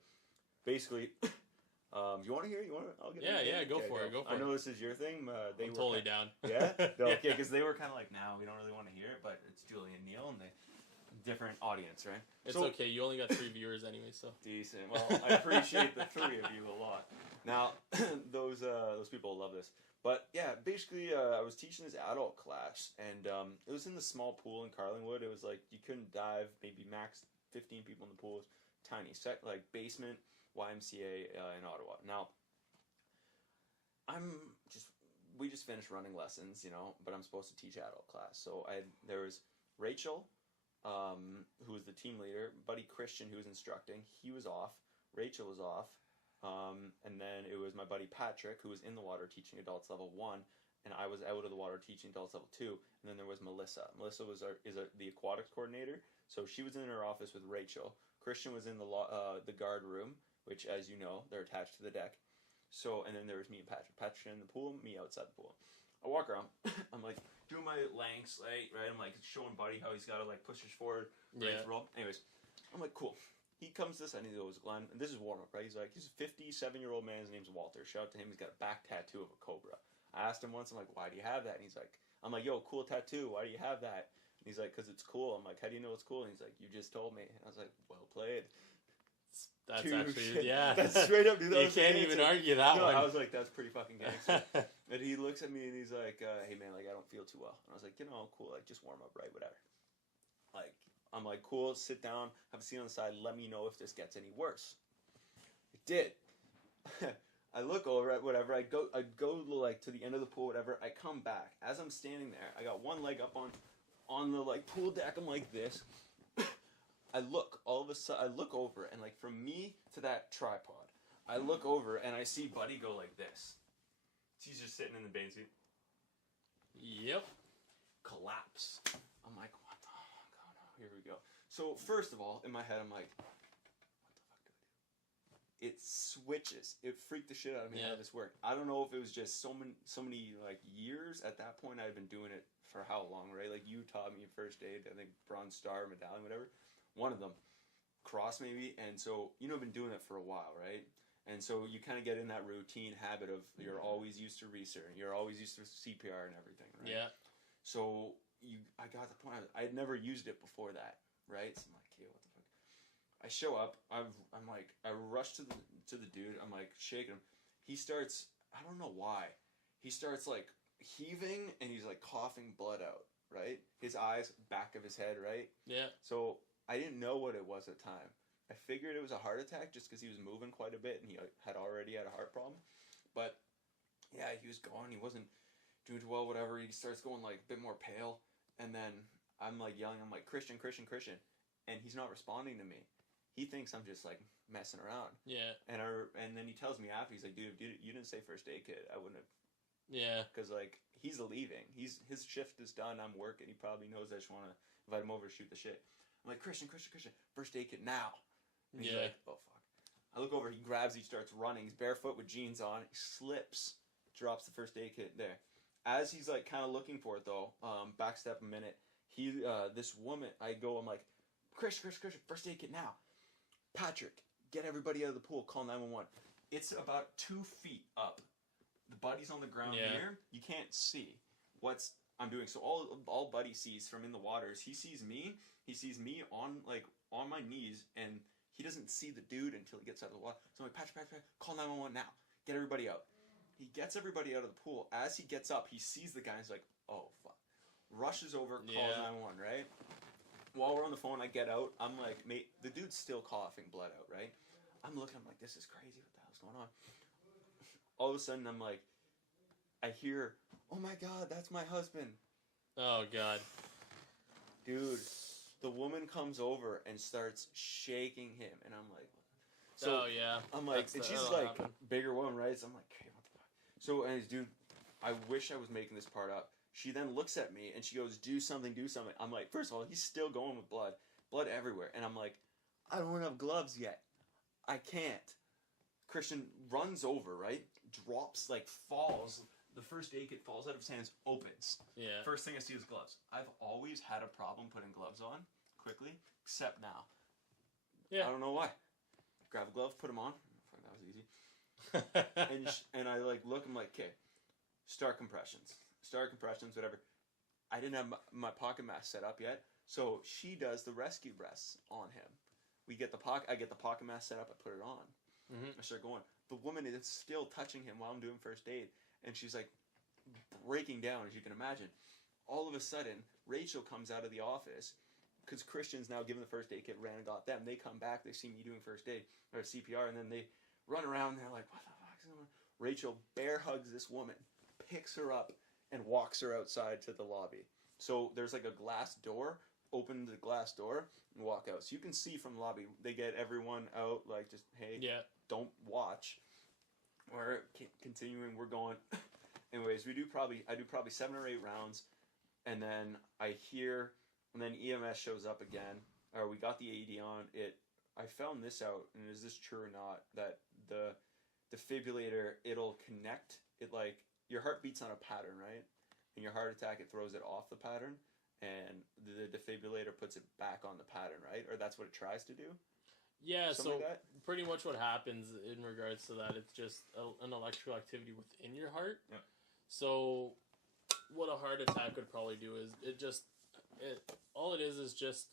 basically, you want to hear it? I'll get it. Go for it. I know this is your thing. I'm totally down. Yeah? Okay, because they were kind of like, we don't really want to hear it, but it's Julie and Neil, and they... different audience, right? It's okay. You only got 3 viewers anyway, so decent. Well, I appreciate the 3 of you a lot. Now, those people love this, but yeah, basically, I was teaching this adult class, and it was in the small pool in Carlingwood. It was like you couldn't dive, maybe max 15 people in the pool. It was tiny, set like basement YMCA in Ottawa. Now, we just finished running lessons, but I'm supposed to teach adult class, so there was Rachel. Who was the team leader, Buddy Christian, who was instructing, he was off, Rachel was off, and then it was my buddy Patrick, who was in the water teaching adults level 1, and I was out of the water teaching adults level 2, and then there was Melissa. Melissa was the aquatics coordinator, so she was in her office with Rachel. Christian was in the guard room, which, as you know, they're attached to the deck. So, and then there was me and Patrick. Patrick in the pool, me outside the pool. I walk around, I'm like, doing my right? I'm like showing Buddy how he's got to like push his forward, ready to roll. Anyways, I'm like, cool. he comes to this and he goes, Glenn, and this is warm up, right? He's like, he's a 57-year-old man. His name's Walter. Shout out to him. He's got a back tattoo of a cobra. I asked him once, I'm like, why do you have that? And he's like, I'm like, yo, cool tattoo. Why do you have that? And he's like, because it's cool. I'm like, how do you know it's cool? And he's like, you just told me. And I was like, well played. That's Dude, actually, yeah. That's straight up. Dude, you can't even argue that one. I was like, that's pretty fucking gangster. And he looks at me and he's like, hey man, like I don't feel too well. And I was like, cool, like just warm up, right? Whatever. Like, I'm like, cool, sit down, have a seat on the side, let me know if this gets any worse. It did. I look over at whatever, I go like to the end of the pool, whatever, I come back. As I'm standing there, I got one leg up on the like pool deck, I'm like this. I look, all of a sudden, I look over, and like from me to that tripod, I look over and I see Buddy go like this. He's just sitting in the bathing suit. Yep. Collapse. I'm like, what the fuck? Oh no, here we go. So first of all, in my head, I'm like, what the fuck do I do? It switches. It freaked the shit out of me how this worked. I don't know if it was just so many like years. At that point, I've been doing it for how long, right? Like you taught me first aid, I think Bronze Star, medallion, whatever. One of them, cross maybe, and so I've been doing it for a while, right? And so you kind of get in that routine habit of you're always used to research, you're always used to CPR and everything, right? Yeah. So I got to the point I had never used it before that, right? So I'm like, okay, what the fuck? I show up, I'm like, I rush to the dude, I'm like shaking him. He starts, I don't know why, he starts like heaving and he's like coughing blood out, right? His eyes, back of his head, right? Yeah. So I didn't know what it was at the time. I figured it was a heart attack just because he was moving quite a bit and he had already had a heart problem. But yeah, he was gone. He wasn't doing too well, whatever. He starts going like a bit more pale. And then I'm like yelling, I'm like, Christian. And he's not responding to me. He thinks I'm just like messing around. Yeah. And then he tells me after, he's like, dude, you didn't say first aid kit. I wouldn't have. Yeah. Because like he's leaving. His shift is done. I'm working. He probably knows I just want to invite him over to shoot the shit. I'm like, Christian, first aid kit now. And he's like, oh fuck. I look over, he grabs, he starts running. He's barefoot with jeans on. He slips, drops the first aid kit there. As he's like kind of looking for it though, backstep a minute. This woman, I'm like, Christian, first aid kit now. Patrick, get everybody out of the pool. Call 911. It's about 2 feet up. The Buddy's on the ground here. You can't see what's I'm doing. So all Buddy sees from in the waters, he sees me. He sees me on my knees, and he doesn't see the dude until he gets out of the water. So I'm like, Patrick, call 911 now. Get everybody out. He gets everybody out of the pool. As he gets up, he sees the guy, and he's like, oh, fuck. Rushes over, calls 911, right? While we're on the phone, I get out. I'm like, mate, the dude's still coughing blood out, right? I'm looking, I'm like, this is crazy. What the hell's going on? All of a sudden, I'm like, I hear, oh my God, that's my husband. Oh, God. Dude. The woman comes over and starts shaking him, and I'm like, so, oh yeah, I'm like, and she's like bigger woman, right? So I'm like, hey, what the fuck? So, and dude, I wish I was making this part up. She then looks at me and she goes, do something. I'm like, first of all, he's still going with blood everywhere, and I'm like, I don't have gloves yet. I can't. Christian runs over, right? Drops, like falls. The first aid kit falls out of his hands, opens. Yeah. First thing I see is gloves. I've always had a problem putting gloves on quickly, except now. Yeah. I don't know why. Grab a glove, put them on. Fuck, that was easy. and I like look. I'm like, okay, start compressions, whatever. I didn't have my pocket mask set up yet, so she does the rescue breaths on him. I get the pocket mask set up. I put it on. I start going. The woman is still touching him while I'm doing first aid. And she's like breaking down, as you can imagine. All of a sudden, Rachel comes out of the office because Christian's now given the first aid kit, ran and got them. They come back, they see me doing first aid or CPR, and then they run around. And they're like, what the fuck is going on? Rachel bear hugs this woman, picks her up, and walks her outside to the lobby. So there's like a glass door. Open the glass door and walk out. So you can see from the lobby. They get everyone out, like just, hey, don't watch. We're continuing. We're going. Anyways, I do probably 7 or 8 rounds, and then and then EMS shows up again. Or we got the AED on it. I found this out, and is this true or not? That the defibrillator, it'll connect. It like your heart beats on a pattern, right? And your heart attack, it throws it off the pattern, and the defibrillator puts it back on the pattern, right? Or that's what it tries to do. Yeah, Something so like that? pretty much what happens in regards to that, it's just an electrical activity within your heart. Yeah. So what a heart attack would probably do is all it is just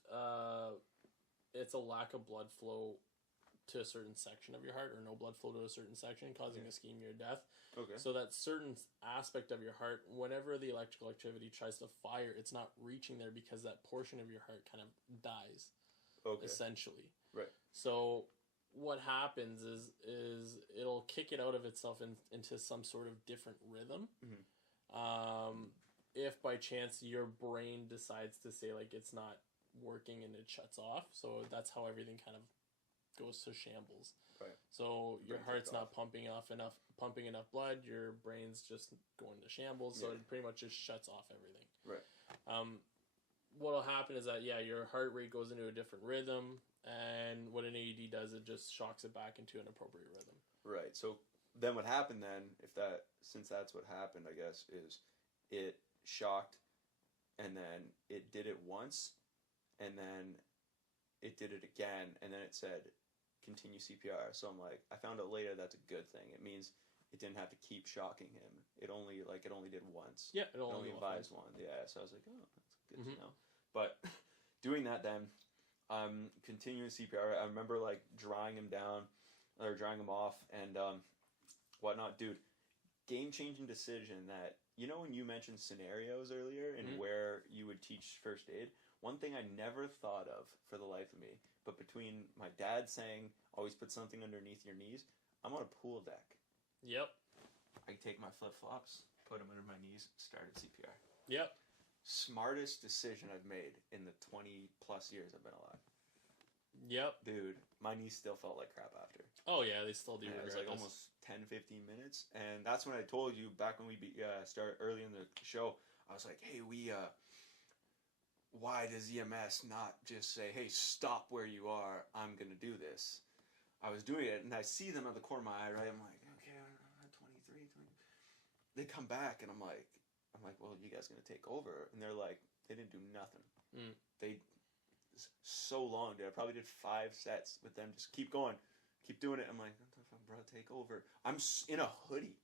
it's a lack of blood flow to a certain section of your heart, or no blood flow to a certain section, causing ischemia or death. Okay. So that certain aspect of your heart, whenever the electrical activity tries to fire, it's not reaching there because that portion of your heart kind of dies. Okay. Essentially. Right. So what happens is it'll kick it out of itself into some sort of different rhythm. Mm-hmm. If by chance your brain decides to say like it's not working and it shuts off, so that's how everything kind of goes to shambles. Right. So your heart's not pumping enough blood, your brain's just going to shambles, so it pretty much just shuts off everything. Right. What'll happen is that your heart rate goes into a different rhythm, and what an AED does, it just shocks it back into an appropriate rhythm. Right. So then what happened then, since that's what happened, I guess, is it shocked, and then it did it once, and then it did it again, and then it said continue CPR. So I'm like, I found out later that's a good thing. It means it didn't have to keep shocking him. It only did once. Yeah, it only advised one. Yeah, so I was like, oh, that's good to know. But doing that then, continuing CPR, I remember like drying him off and whatnot. Dude, game-changing decision that, when you mentioned scenarios earlier and where you would teach first aid, one thing I never thought of for the life of me, but between my dad saying, always put something underneath your knees, I'm on a pool deck. Yep. I take my flip-flops, put them under my knees, started CPR. Yep. Smartest decision I've made in the 20-plus years I've been alive. Yep. Dude, my knees still felt like crap after. Oh, yeah, they still do. It was like almost 10, 15 minutes. And that's when I told you, back when we started early in the show, I was like, hey, why does EMS not just say, hey, stop where you are, I'm going to do this? I was doing it, and I see them at the corner of my eye, right? I'm like, okay, I'm 23. They come back, and I'm like, well, you guys going to take over? And they're like, they didn't do nothing. So long, dude. I probably did 5 sets with them. Just keep going. Keep doing it. I'm like, what the fuck, bro? Take over. I'm in a hoodie,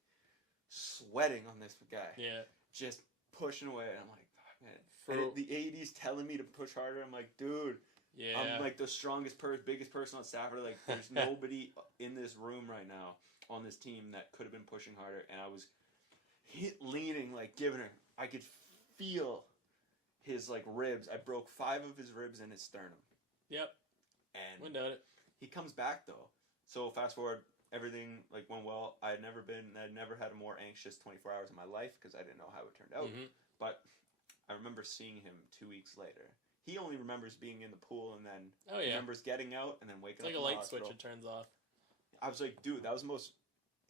sweating on this guy. Yeah. Just pushing away. And I'm like, fuck, man. And the AED's telling me to push harder. I'm like, dude. Yeah. I'm like the strongest biggest person on staff. Like, there's nobody in this room right now on this team that could have been pushing harder. And I was leaning, like, giving her. I could feel his like ribs. I broke 5 of his ribs in his sternum. Yep. And went down it. He comes back though. So fast forward, everything like went well. I'd never had a more anxious 24 hours in my life because I didn't know how it turned out. Mm-hmm. But I remember seeing him 2 weeks later. He only remembers being in the pool and then remembers getting out and then waking up. It's like a light switch, it turns off. I was like, dude, that was the most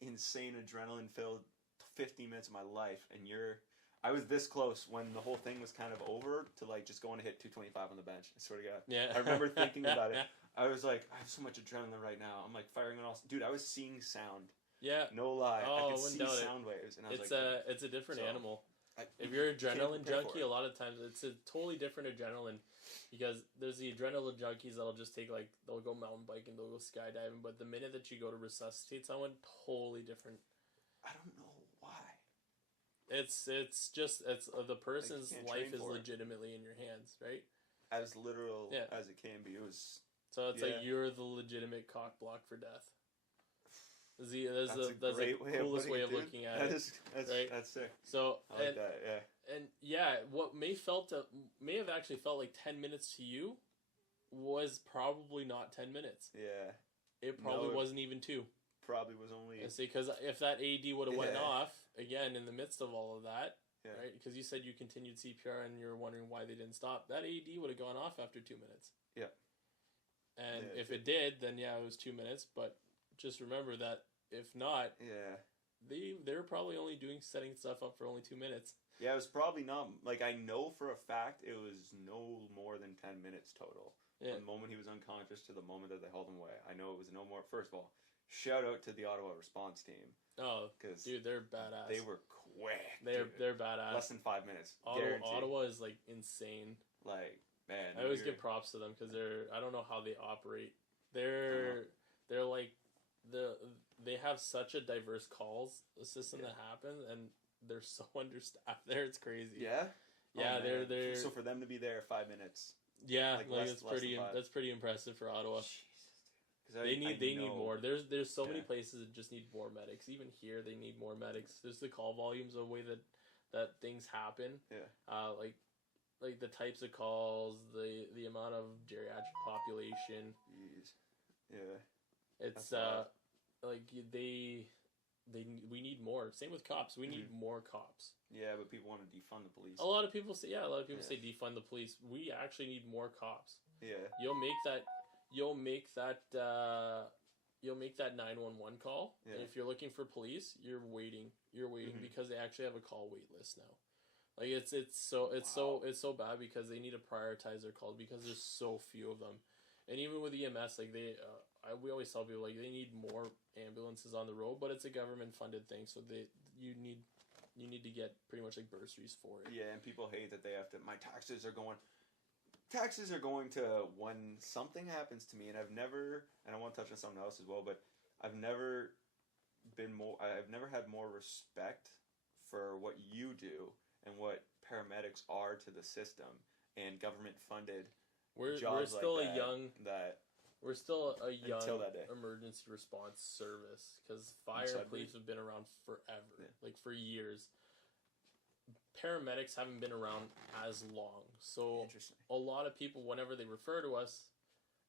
insane adrenaline-filled 15 minutes of my life, and I was this close when the whole thing was kind of over to like just going to hit 225 on the bench. I swear to God. Yeah. I remember thinking about it. I was like, I have so much adrenaline right now. I'm like firing on all. Dude, I was seeing sound. Yeah. No lie. I could see sound waves, and I was it's a different animal. If you're an adrenaline junkie, a lot of times it's a totally different adrenaline, because there's the adrenaline junkies that'll just they'll go mountain biking, they'll go skydiving, but the minute that you go to resuscitate someone, totally different. I don't know why. It's the person's life is legitimately in your hands, right? As literal as it can be. It was so it's like you're the legitimate cock block for death. That's the coolest way of looking at it. Right? That's sick. So I like that, yeah. And what may have actually felt like 10 minutes to you was probably not 10 minutes. Yeah. It probably wasn't even 2. Probably was only... See, because if that AED would have went off, again, in the midst of all of that, right? Because you said you continued CPR and you're wondering why they didn't stop. That AED would have gone off after 2 minutes. Yeah. And if it did, then it was 2 minutes, but just remember that if not, they're probably only setting stuff up for only 2 minutes. Yeah, it was probably not, like, I know for a fact it was no more than 10 minutes total. Yeah. From the moment he was unconscious to the moment that they held him away. I know it was no more. First of all, shout out to the Ottawa response team. Oh, dude, they're badass. They were quick. They're badass. Less than 5 minutes. Ottawa is, like, insane. Like, man. I always give props to them because I don't know how they operate they're like they have such a diverse calls system that happens, and they're so understaffed there. It's crazy. Yeah. Yeah, they're so for them to be there 5 minutes. Yeah, like that's pretty impressive for Ottawa. They need more. There's so many places that just need more medics. Even here, they need more medics. There's the call volumes, the way that things happen. Yeah. Like the types of calls, the amount of geriatric population. Jeez. Yeah. It's like we need more. Same with cops. We need more cops. Yeah, but people want to defund the police. A lot of people say say defund the police. We actually need more cops. Yeah. You'll make that 911 call. Yeah. And if you're looking for police, you're waiting because they actually have a call wait list now. Like it's so bad because they need to prioritize their calls because there's so few of them. And even with EMS, like we always tell people like they need more ambulances on the road, but it's a government funded thing, so you need to get pretty much like bursaries for it. Yeah, and people hate that they have to. My taxes are going to when something happens to me, and I want to touch on something else as well, but I've never had more respect for what you do and what paramedics are to the system and government funded. We're still a young emergency response service because fire and police have been around forever, like for years. Paramedics haven't been around as long, so a lot of people, whenever they refer to us,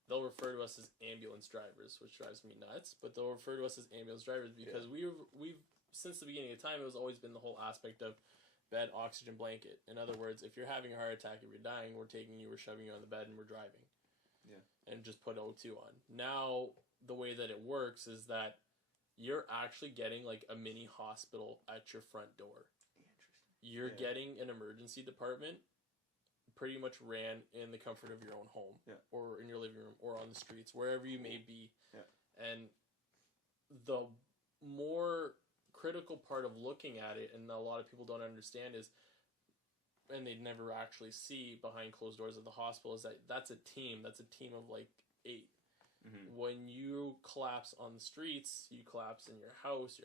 they'll refer to us as ambulance drivers, which drives me nuts. But they'll refer to us as ambulance drivers because we've since the beginning of time, it was always been the whole aspect of bed, oxygen, blanket. In other words, if you're having a heart attack, if you're dying, we're shoving you on the bed, and we're driving. Yeah. And just put O2 on. Now, the way that it works is that you're actually getting like a mini hospital at your front door. You're getting an emergency department pretty much ran in the comfort of your own home or in your living room or on the streets, wherever you may be. Yeah. And the more critical part of looking at it, and a lot of people don't understand is, and they'd never actually see behind closed doors of the hospital, is that that's a team of like 8. Mm-hmm. When you collapse on the streets, you collapse in your house,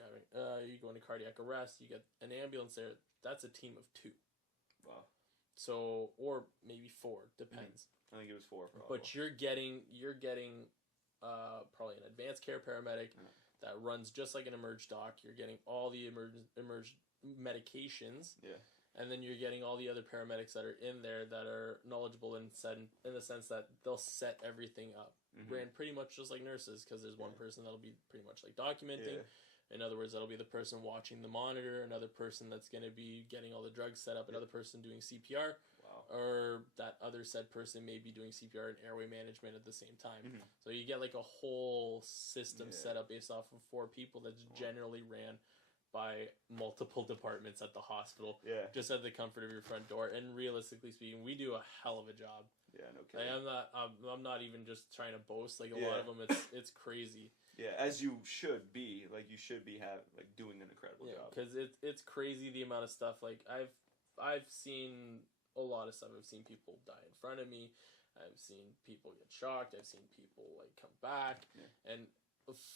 you go into cardiac arrest, you get an ambulance there, that's a team of 2. Wow. So, or maybe 4, depends. Mm-hmm. I think it was 4 probably. But you're getting probably an advanced care paramedic that runs just like an emerge doc. You're getting all the emerge medications. Yeah. And then you're getting all the other paramedics that are in there that are knowledgeable in the sense that they'll set everything up. Mm-hmm. Ran pretty much just like nurses, because there's one person that'll be pretty much like documenting. Yeah. In other words, that'll be the person watching the monitor, another person that's going to be getting all the drugs set up, another person doing CPR. Wow. Or that other said person may be doing CPR and airway management at the same time. Mm-hmm. So you get like a whole system set up based off of 4 people that's generally ran by multiple departments at the hospital, just at the comfort of your front door. And realistically speaking, we do a hell of a job. Yeah, no kidding. Like, I'm not even just trying to boast. Like a lot of them, it's crazy. Yeah, as you should be. Like you should be doing an incredible job. Because it's crazy the amount of stuff. Like I've seen a lot of stuff. I've seen people die in front of me. I've seen people get shocked. I've seen people like come back and.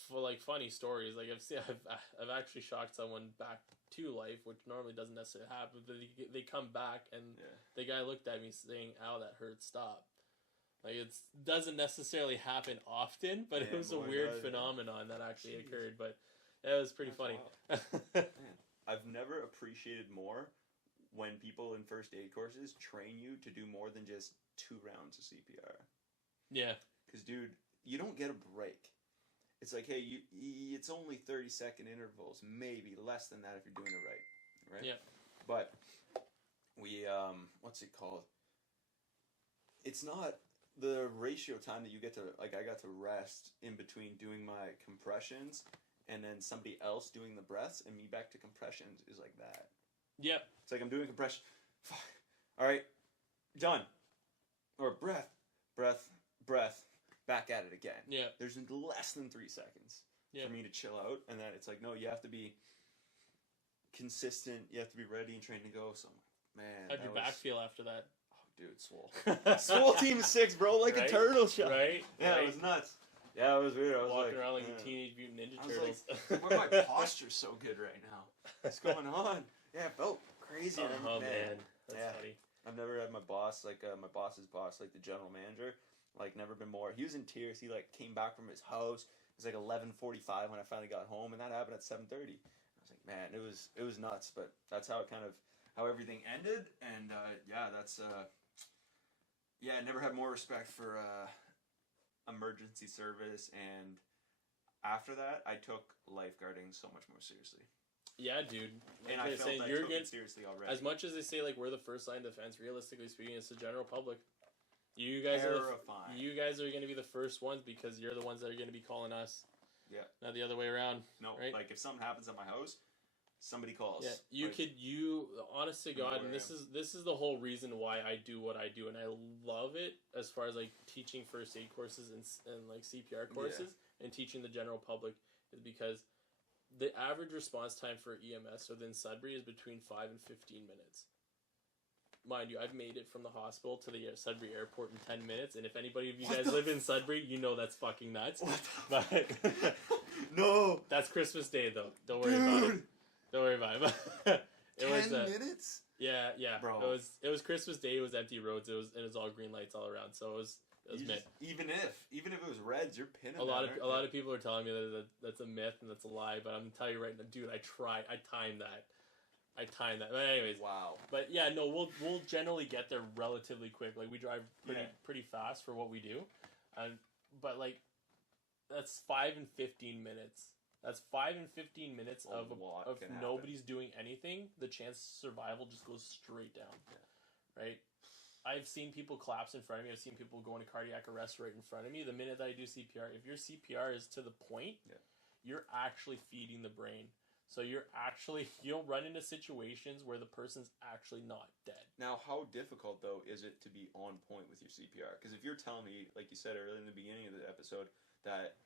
For like funny stories, like I've actually shocked someone back to life, which normally doesn't necessarily happen. But they come back, and the guy looked at me saying, "Ow, that hurt. Stop." Like it doesn't necessarily happen often, but it was a weird phenomenon that actually occurred. But it was pretty funny. I've never appreciated more when people in first aid courses train you to do more than just 2 rounds of CPR. Yeah, because dude, you don't get a break. It's like, hey, it's only 30-second intervals, maybe less than that if you're doing it right? Yeah. But we, what's it called? It's not the ratio time that you get to, like, I got to rest in between doing my compressions and then somebody else doing the breaths and me back to compressions is like that. Yep. It's like I'm doing compression. All right, done. Or breath. Back at it again. Yeah. There's less than 3 seconds for me to chill out, and then it's like, no, you have to be consistent. You have to be ready and trained to go. So, man, how'd your back feel after that? Oh, dude, swole. Swole team 6, bro, like a turtle shot. Right. Yeah, it was nuts. Yeah, it was weird. I was walking like, around like the Teenage Mutant Ninja I was Turtles. like, why my posture's so good right now? What's going on? Yeah, it felt crazy. Oh man, that's funny. I've never had my boss, like my boss's boss, like the general manager, like never been more. He was in tears. He like came back from his house. It was like 11:45 when I finally got home, and that happened at 7:30. I was like, man, it was nuts. But that's how how everything ended, and that's I never had more respect for emergency service, and after that, I took lifeguarding so much more seriously. Yeah, dude. And I felt I took it seriously already. As much as they say like we're the first line defense, realistically speaking, it's the general public. You guys are going to be the first ones because you're the ones that are going to be calling us. Yeah. Not the other way around. No, right? Like if something happens at my house, somebody calls. Yeah, honest to God, and this is the whole reason why I do what I do, and I love it as far as like teaching first aid courses and like CPR courses and teaching the general public is because the average response time for EMS within Sudbury is between 5 and 15 minutes. Mind you, I've made it from the hospital to the Sudbury airport in 10 minutes, and if anybody of you guys live in Sudbury, you know that's fucking nuts. But no! That's Christmas Day, though. Don't worry about it. Don't worry about it. 10 minutes? Yeah. Bro. It was Christmas Day, it was empty roads, it was all green lights all around, so it was myth. Even if it was reds, you're pinning a lot of people are telling me that that's a myth and that's a lie, but I'm telling you right now, dude, I timed that. But anyways, wow. But yeah, no, we'll generally get there relatively quick. Like we drive pretty fast for what we do, but like that's 5 and 15 minutes. That's 5 and 15 minutes of nobody's doing anything. The chance of survival just goes straight down. Yeah. Right. I've seen people collapse in front of me. I've seen people go into cardiac arrest right in front of me. The minute that I do CPR, if your CPR is to the point, you're actually feeding the brain. So you'll run into situations where the person's actually not dead. Now, how difficult, though, is it to be on point with your CPR? Because if you're telling me, like you said earlier in the beginning of the episode, that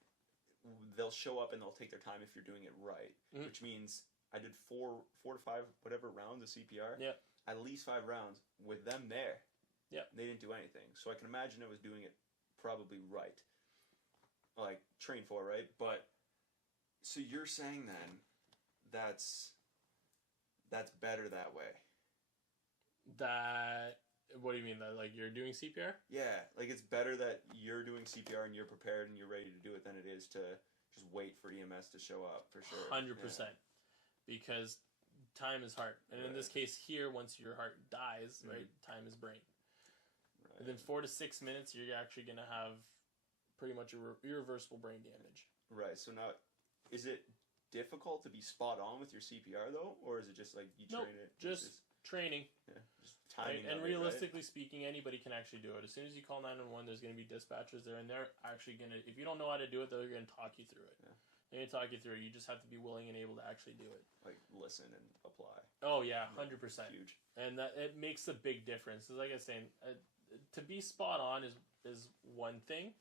they'll show up and they'll take their time if you're doing it right, which means I did 4 to 5, whatever rounds of CPR. Yeah. At least 5 rounds with them there. Yeah. They didn't do anything. So I can imagine it was doing it probably right. Like, trained for, right? But, so you're saying then that's better that way. What do you mean? That like you're doing CPR? Yeah, like it's better that you're doing CPR and you're prepared and you're ready to do it than it is to just wait for EMS to show up, for sure. 100%. Because time is heart. And in this case here, once your heart dies, right, time is brain. Right. Within 4 to 6 minutes, you're actually going to have pretty much irreversible brain damage. Right, so now, is it difficult to be spot on with your CPR though, or is it just like you train it? Just training. Yeah, just timing. Right? And realistically speaking, anybody can actually do it. As soon as you call 911, there's going to be dispatchers there, and they're actually going to. If you don't know how to do it, they're going to talk you through it. Yeah. They're going to talk you through it. You just have to be willing and able to actually do it. Like listen and apply. Oh yeah, 100%. Huge. And that it makes a big difference. Because like I was saying, to be spot on is one thing,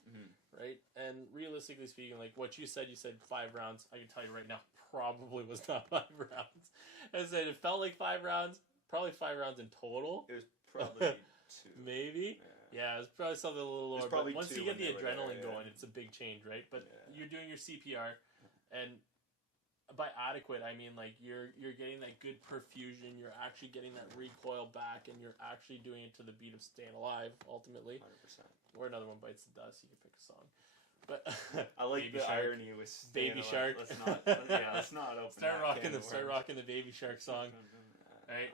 right? And realistically speaking, like what you said 5 rounds. I can tell you right now, probably was not 5 rounds. As I said, it felt like 5 rounds. Probably 5 rounds in total. It was probably 2. Maybe. Yeah, it was probably something a little lower. But once you get the adrenaline going, it's a big change, right? But you're doing your CPR, and by adequate, I mean like you're getting that good perfusion. You're actually getting that recoil back, and you're actually doing it to the beat of "Staying Alive." Ultimately, 100%. Or Another One Bites the Dust. You can pick a song. But I like the irony with Baby Shark. Let's not open. Start rocking the Baby Shark song. Right,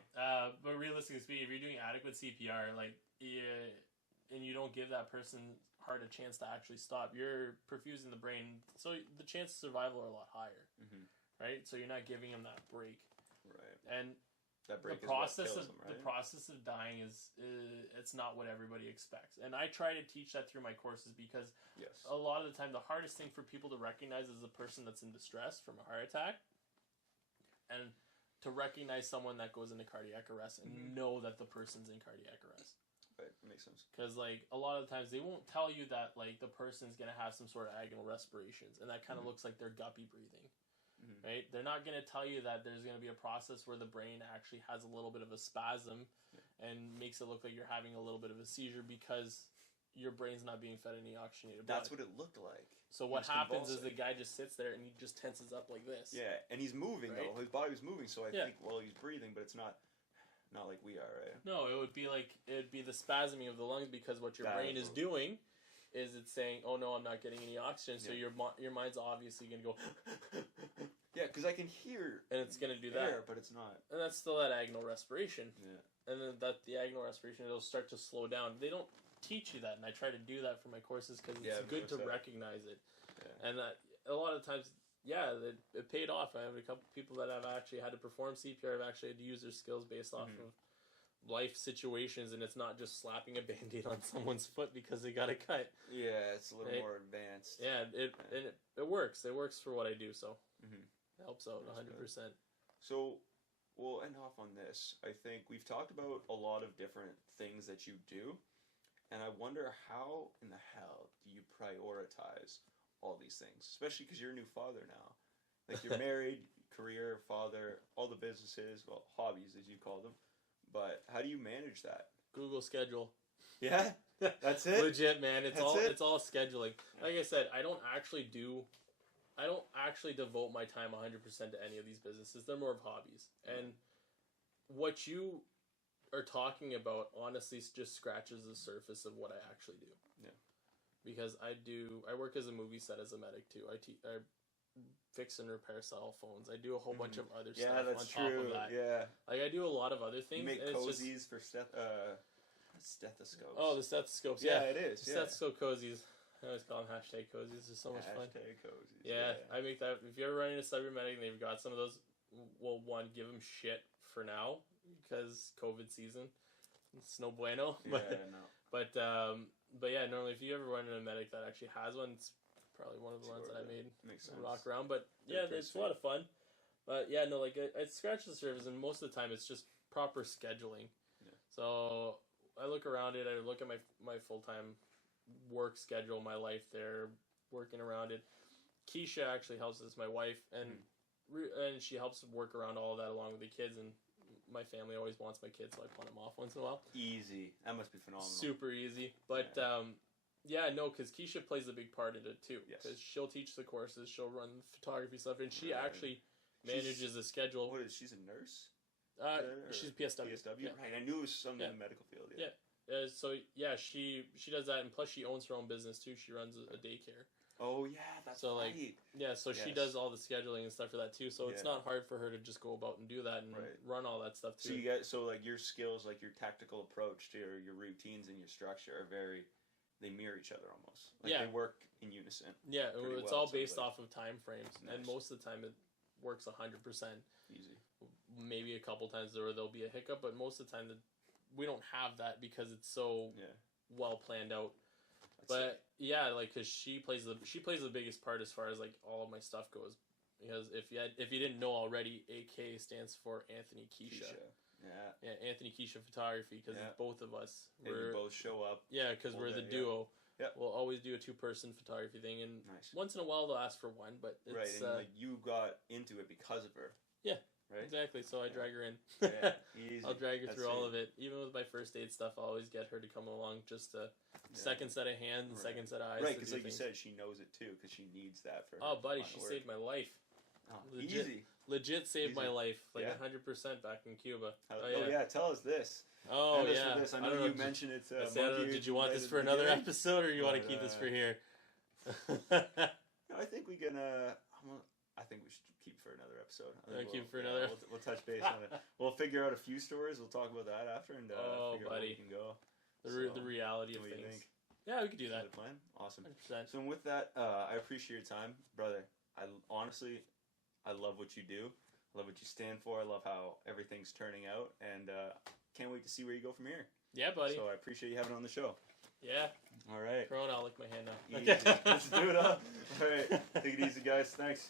but realistically speaking, if you're doing adequate CPR, like, and you don't give that person heart a chance to actually stop, you're perfusing the brain, so the chances of survival are a lot higher, right? So you're not giving them that break, right? And that break the process of the process of dying is it's not what everybody expects, and I try to teach that through my courses because a lot of the time the hardest thing for people to recognize is the person that's in distress from a heart attack, and to recognize someone that goes into cardiac arrest and know that the person's in cardiac arrest. Right, makes sense. Because, like, a lot of the times they won't tell you that, like, the person's going to have some sort of agonal respirations, and that kind of looks like they're guppy breathing, right? They're not going to tell you that there's going to be a process where the brain actually has a little bit of a spasm and makes it look like you're having a little bit of a seizure because your brain's not being fed any oxygenated blood. That's what it looked like. So what happens is the guy just sits there and he just tenses up like this. Yeah, and he's moving though. His body was moving, so I think he's breathing, but it's not like we are, right? No, it would be the spasming of the lungs, because what your brain is doing is it's saying, "Oh no, I'm not getting any oxygen." So your mind's obviously going to go. Yeah, because I can hear. And it's going to do air, that, but it's not. And that's still that agonal respiration. Yeah. And then the agonal respiration, it'll start to slow down. They don't teach you that, and I try to do that for my courses because it's good to recognize it. Yeah. And a lot of times, it paid off. I have a couple people that have actually had to perform CPR. Have actually had to use their skills based off of life situations, and it's not just slapping a Band-Aid on someone's foot because they got a cut. Yeah, it's a little more advanced. Yeah, it works. It works for what I do, so it helps out 100%. So we'll end off on this. I think we've talked about a lot of different things that you do, and I wonder how in the hell do you prioritize all these things, especially because you're a new father now. Like, you're married, career, father, all the businesses, well, hobbies as you call them. But how do you manage that? Google schedule. Yeah, that's it. Legit, man. It's all scheduling. Like I said, I don't actually devote my time 100% to any of these businesses. They're more of hobbies. And what you are talking about honestly just scratches the surface of what I actually do. Yeah. Because I work as a movie set as a medic too. I fix and repair cell phones. I do a whole bunch of other stuff on top of that. Yeah. Like, I do a lot of other things. You make cozies for stethoscopes. Oh, the stethoscopes. Yeah, it is. Stethoscope cozies. I always call them #cozies. It's so much fun. #cozies. Yeah, I make that. If you ever run into Cybermedic and they've got some of those, well, one, give them shit for now because COVID season. It's no bueno. But yeah, normally if you ever run into a medic that actually has one, it's probably one of the ones that I made. Makes sense. Rock around, but yeah, it's a lot of fun. But yeah, no, like I scratch the surface, and most of the time it's just proper scheduling. Yeah. So I look around it. I look at my full-time work schedule, my life there, working around it. Keisha actually helps us, my wife, and she helps work around all of that along with the kids. And my family always wants my kids, so I pawn them off once in a while. Easy. That must be phenomenal. Super easy. But because Keisha plays a big part in it too. Because she'll teach the courses, she'll run photography stuff, and she actually manages the schedule. What is she's a nurse? She's a PSW. PSW, right? I knew it was something in the medical field. She does that, and plus she owns her own business too. She runs a daycare. Oh yeah, that's right. She does all the scheduling and stuff for that too. So it's not hard for her to just go about and do that and run all that stuff too. So like your skills, like your tactical approach to your routines and your structure are they mirror each other almost. Like they work in unison. Yeah, it's all based off of time frames, and most of the time it works 100%. Easy. Maybe a couple times there'll be a hiccup, but most of the time we don't have that because it's so well planned out. But because she plays the biggest part as far as like all of my stuff goes. Because if you didn't know already, AK stands for Anthony Keisha. Yeah, Anthony Keisha Photography, because it's both of us. You both show up. Yeah, because we're the duo. Yeah. We'll always do a 2-person photography thing, and once in a while they'll ask for one, but it's... and like you got into it because of her. Yeah, right? Exactly, so I drag her in. Yeah, easy. I'll drag her through all of it. Even with my first aid stuff, I'll always get her to come along, just a second set of hands and second set of eyes. Right, because like you said, she knows it too, because she needs that for her. Oh, buddy, she saved my life. Legit saved my life, like 100% back in Cuba. Tell us this. Oh yeah, this. I know you mentioned it. Did you want this for another episode, or you want to keep this for here? No, I think we can. I think we should keep for another episode. Keep for another. We'll touch base on it. We'll figure out a few stories. We'll talk about that after, and figure out where we can go. The reality of things. Yeah, we could do that. The plan. Awesome. 100%. So with that, I appreciate your time, brother. I love what you do. I love what you stand for. I love how everything's turning out, and can't wait to see where you go from here. Yeah, buddy. So I appreciate you having on the show. Yeah. All right. Corona, I'll lick my hand now. Easy. Let's do it up. All right. Take it easy, guys. Thanks.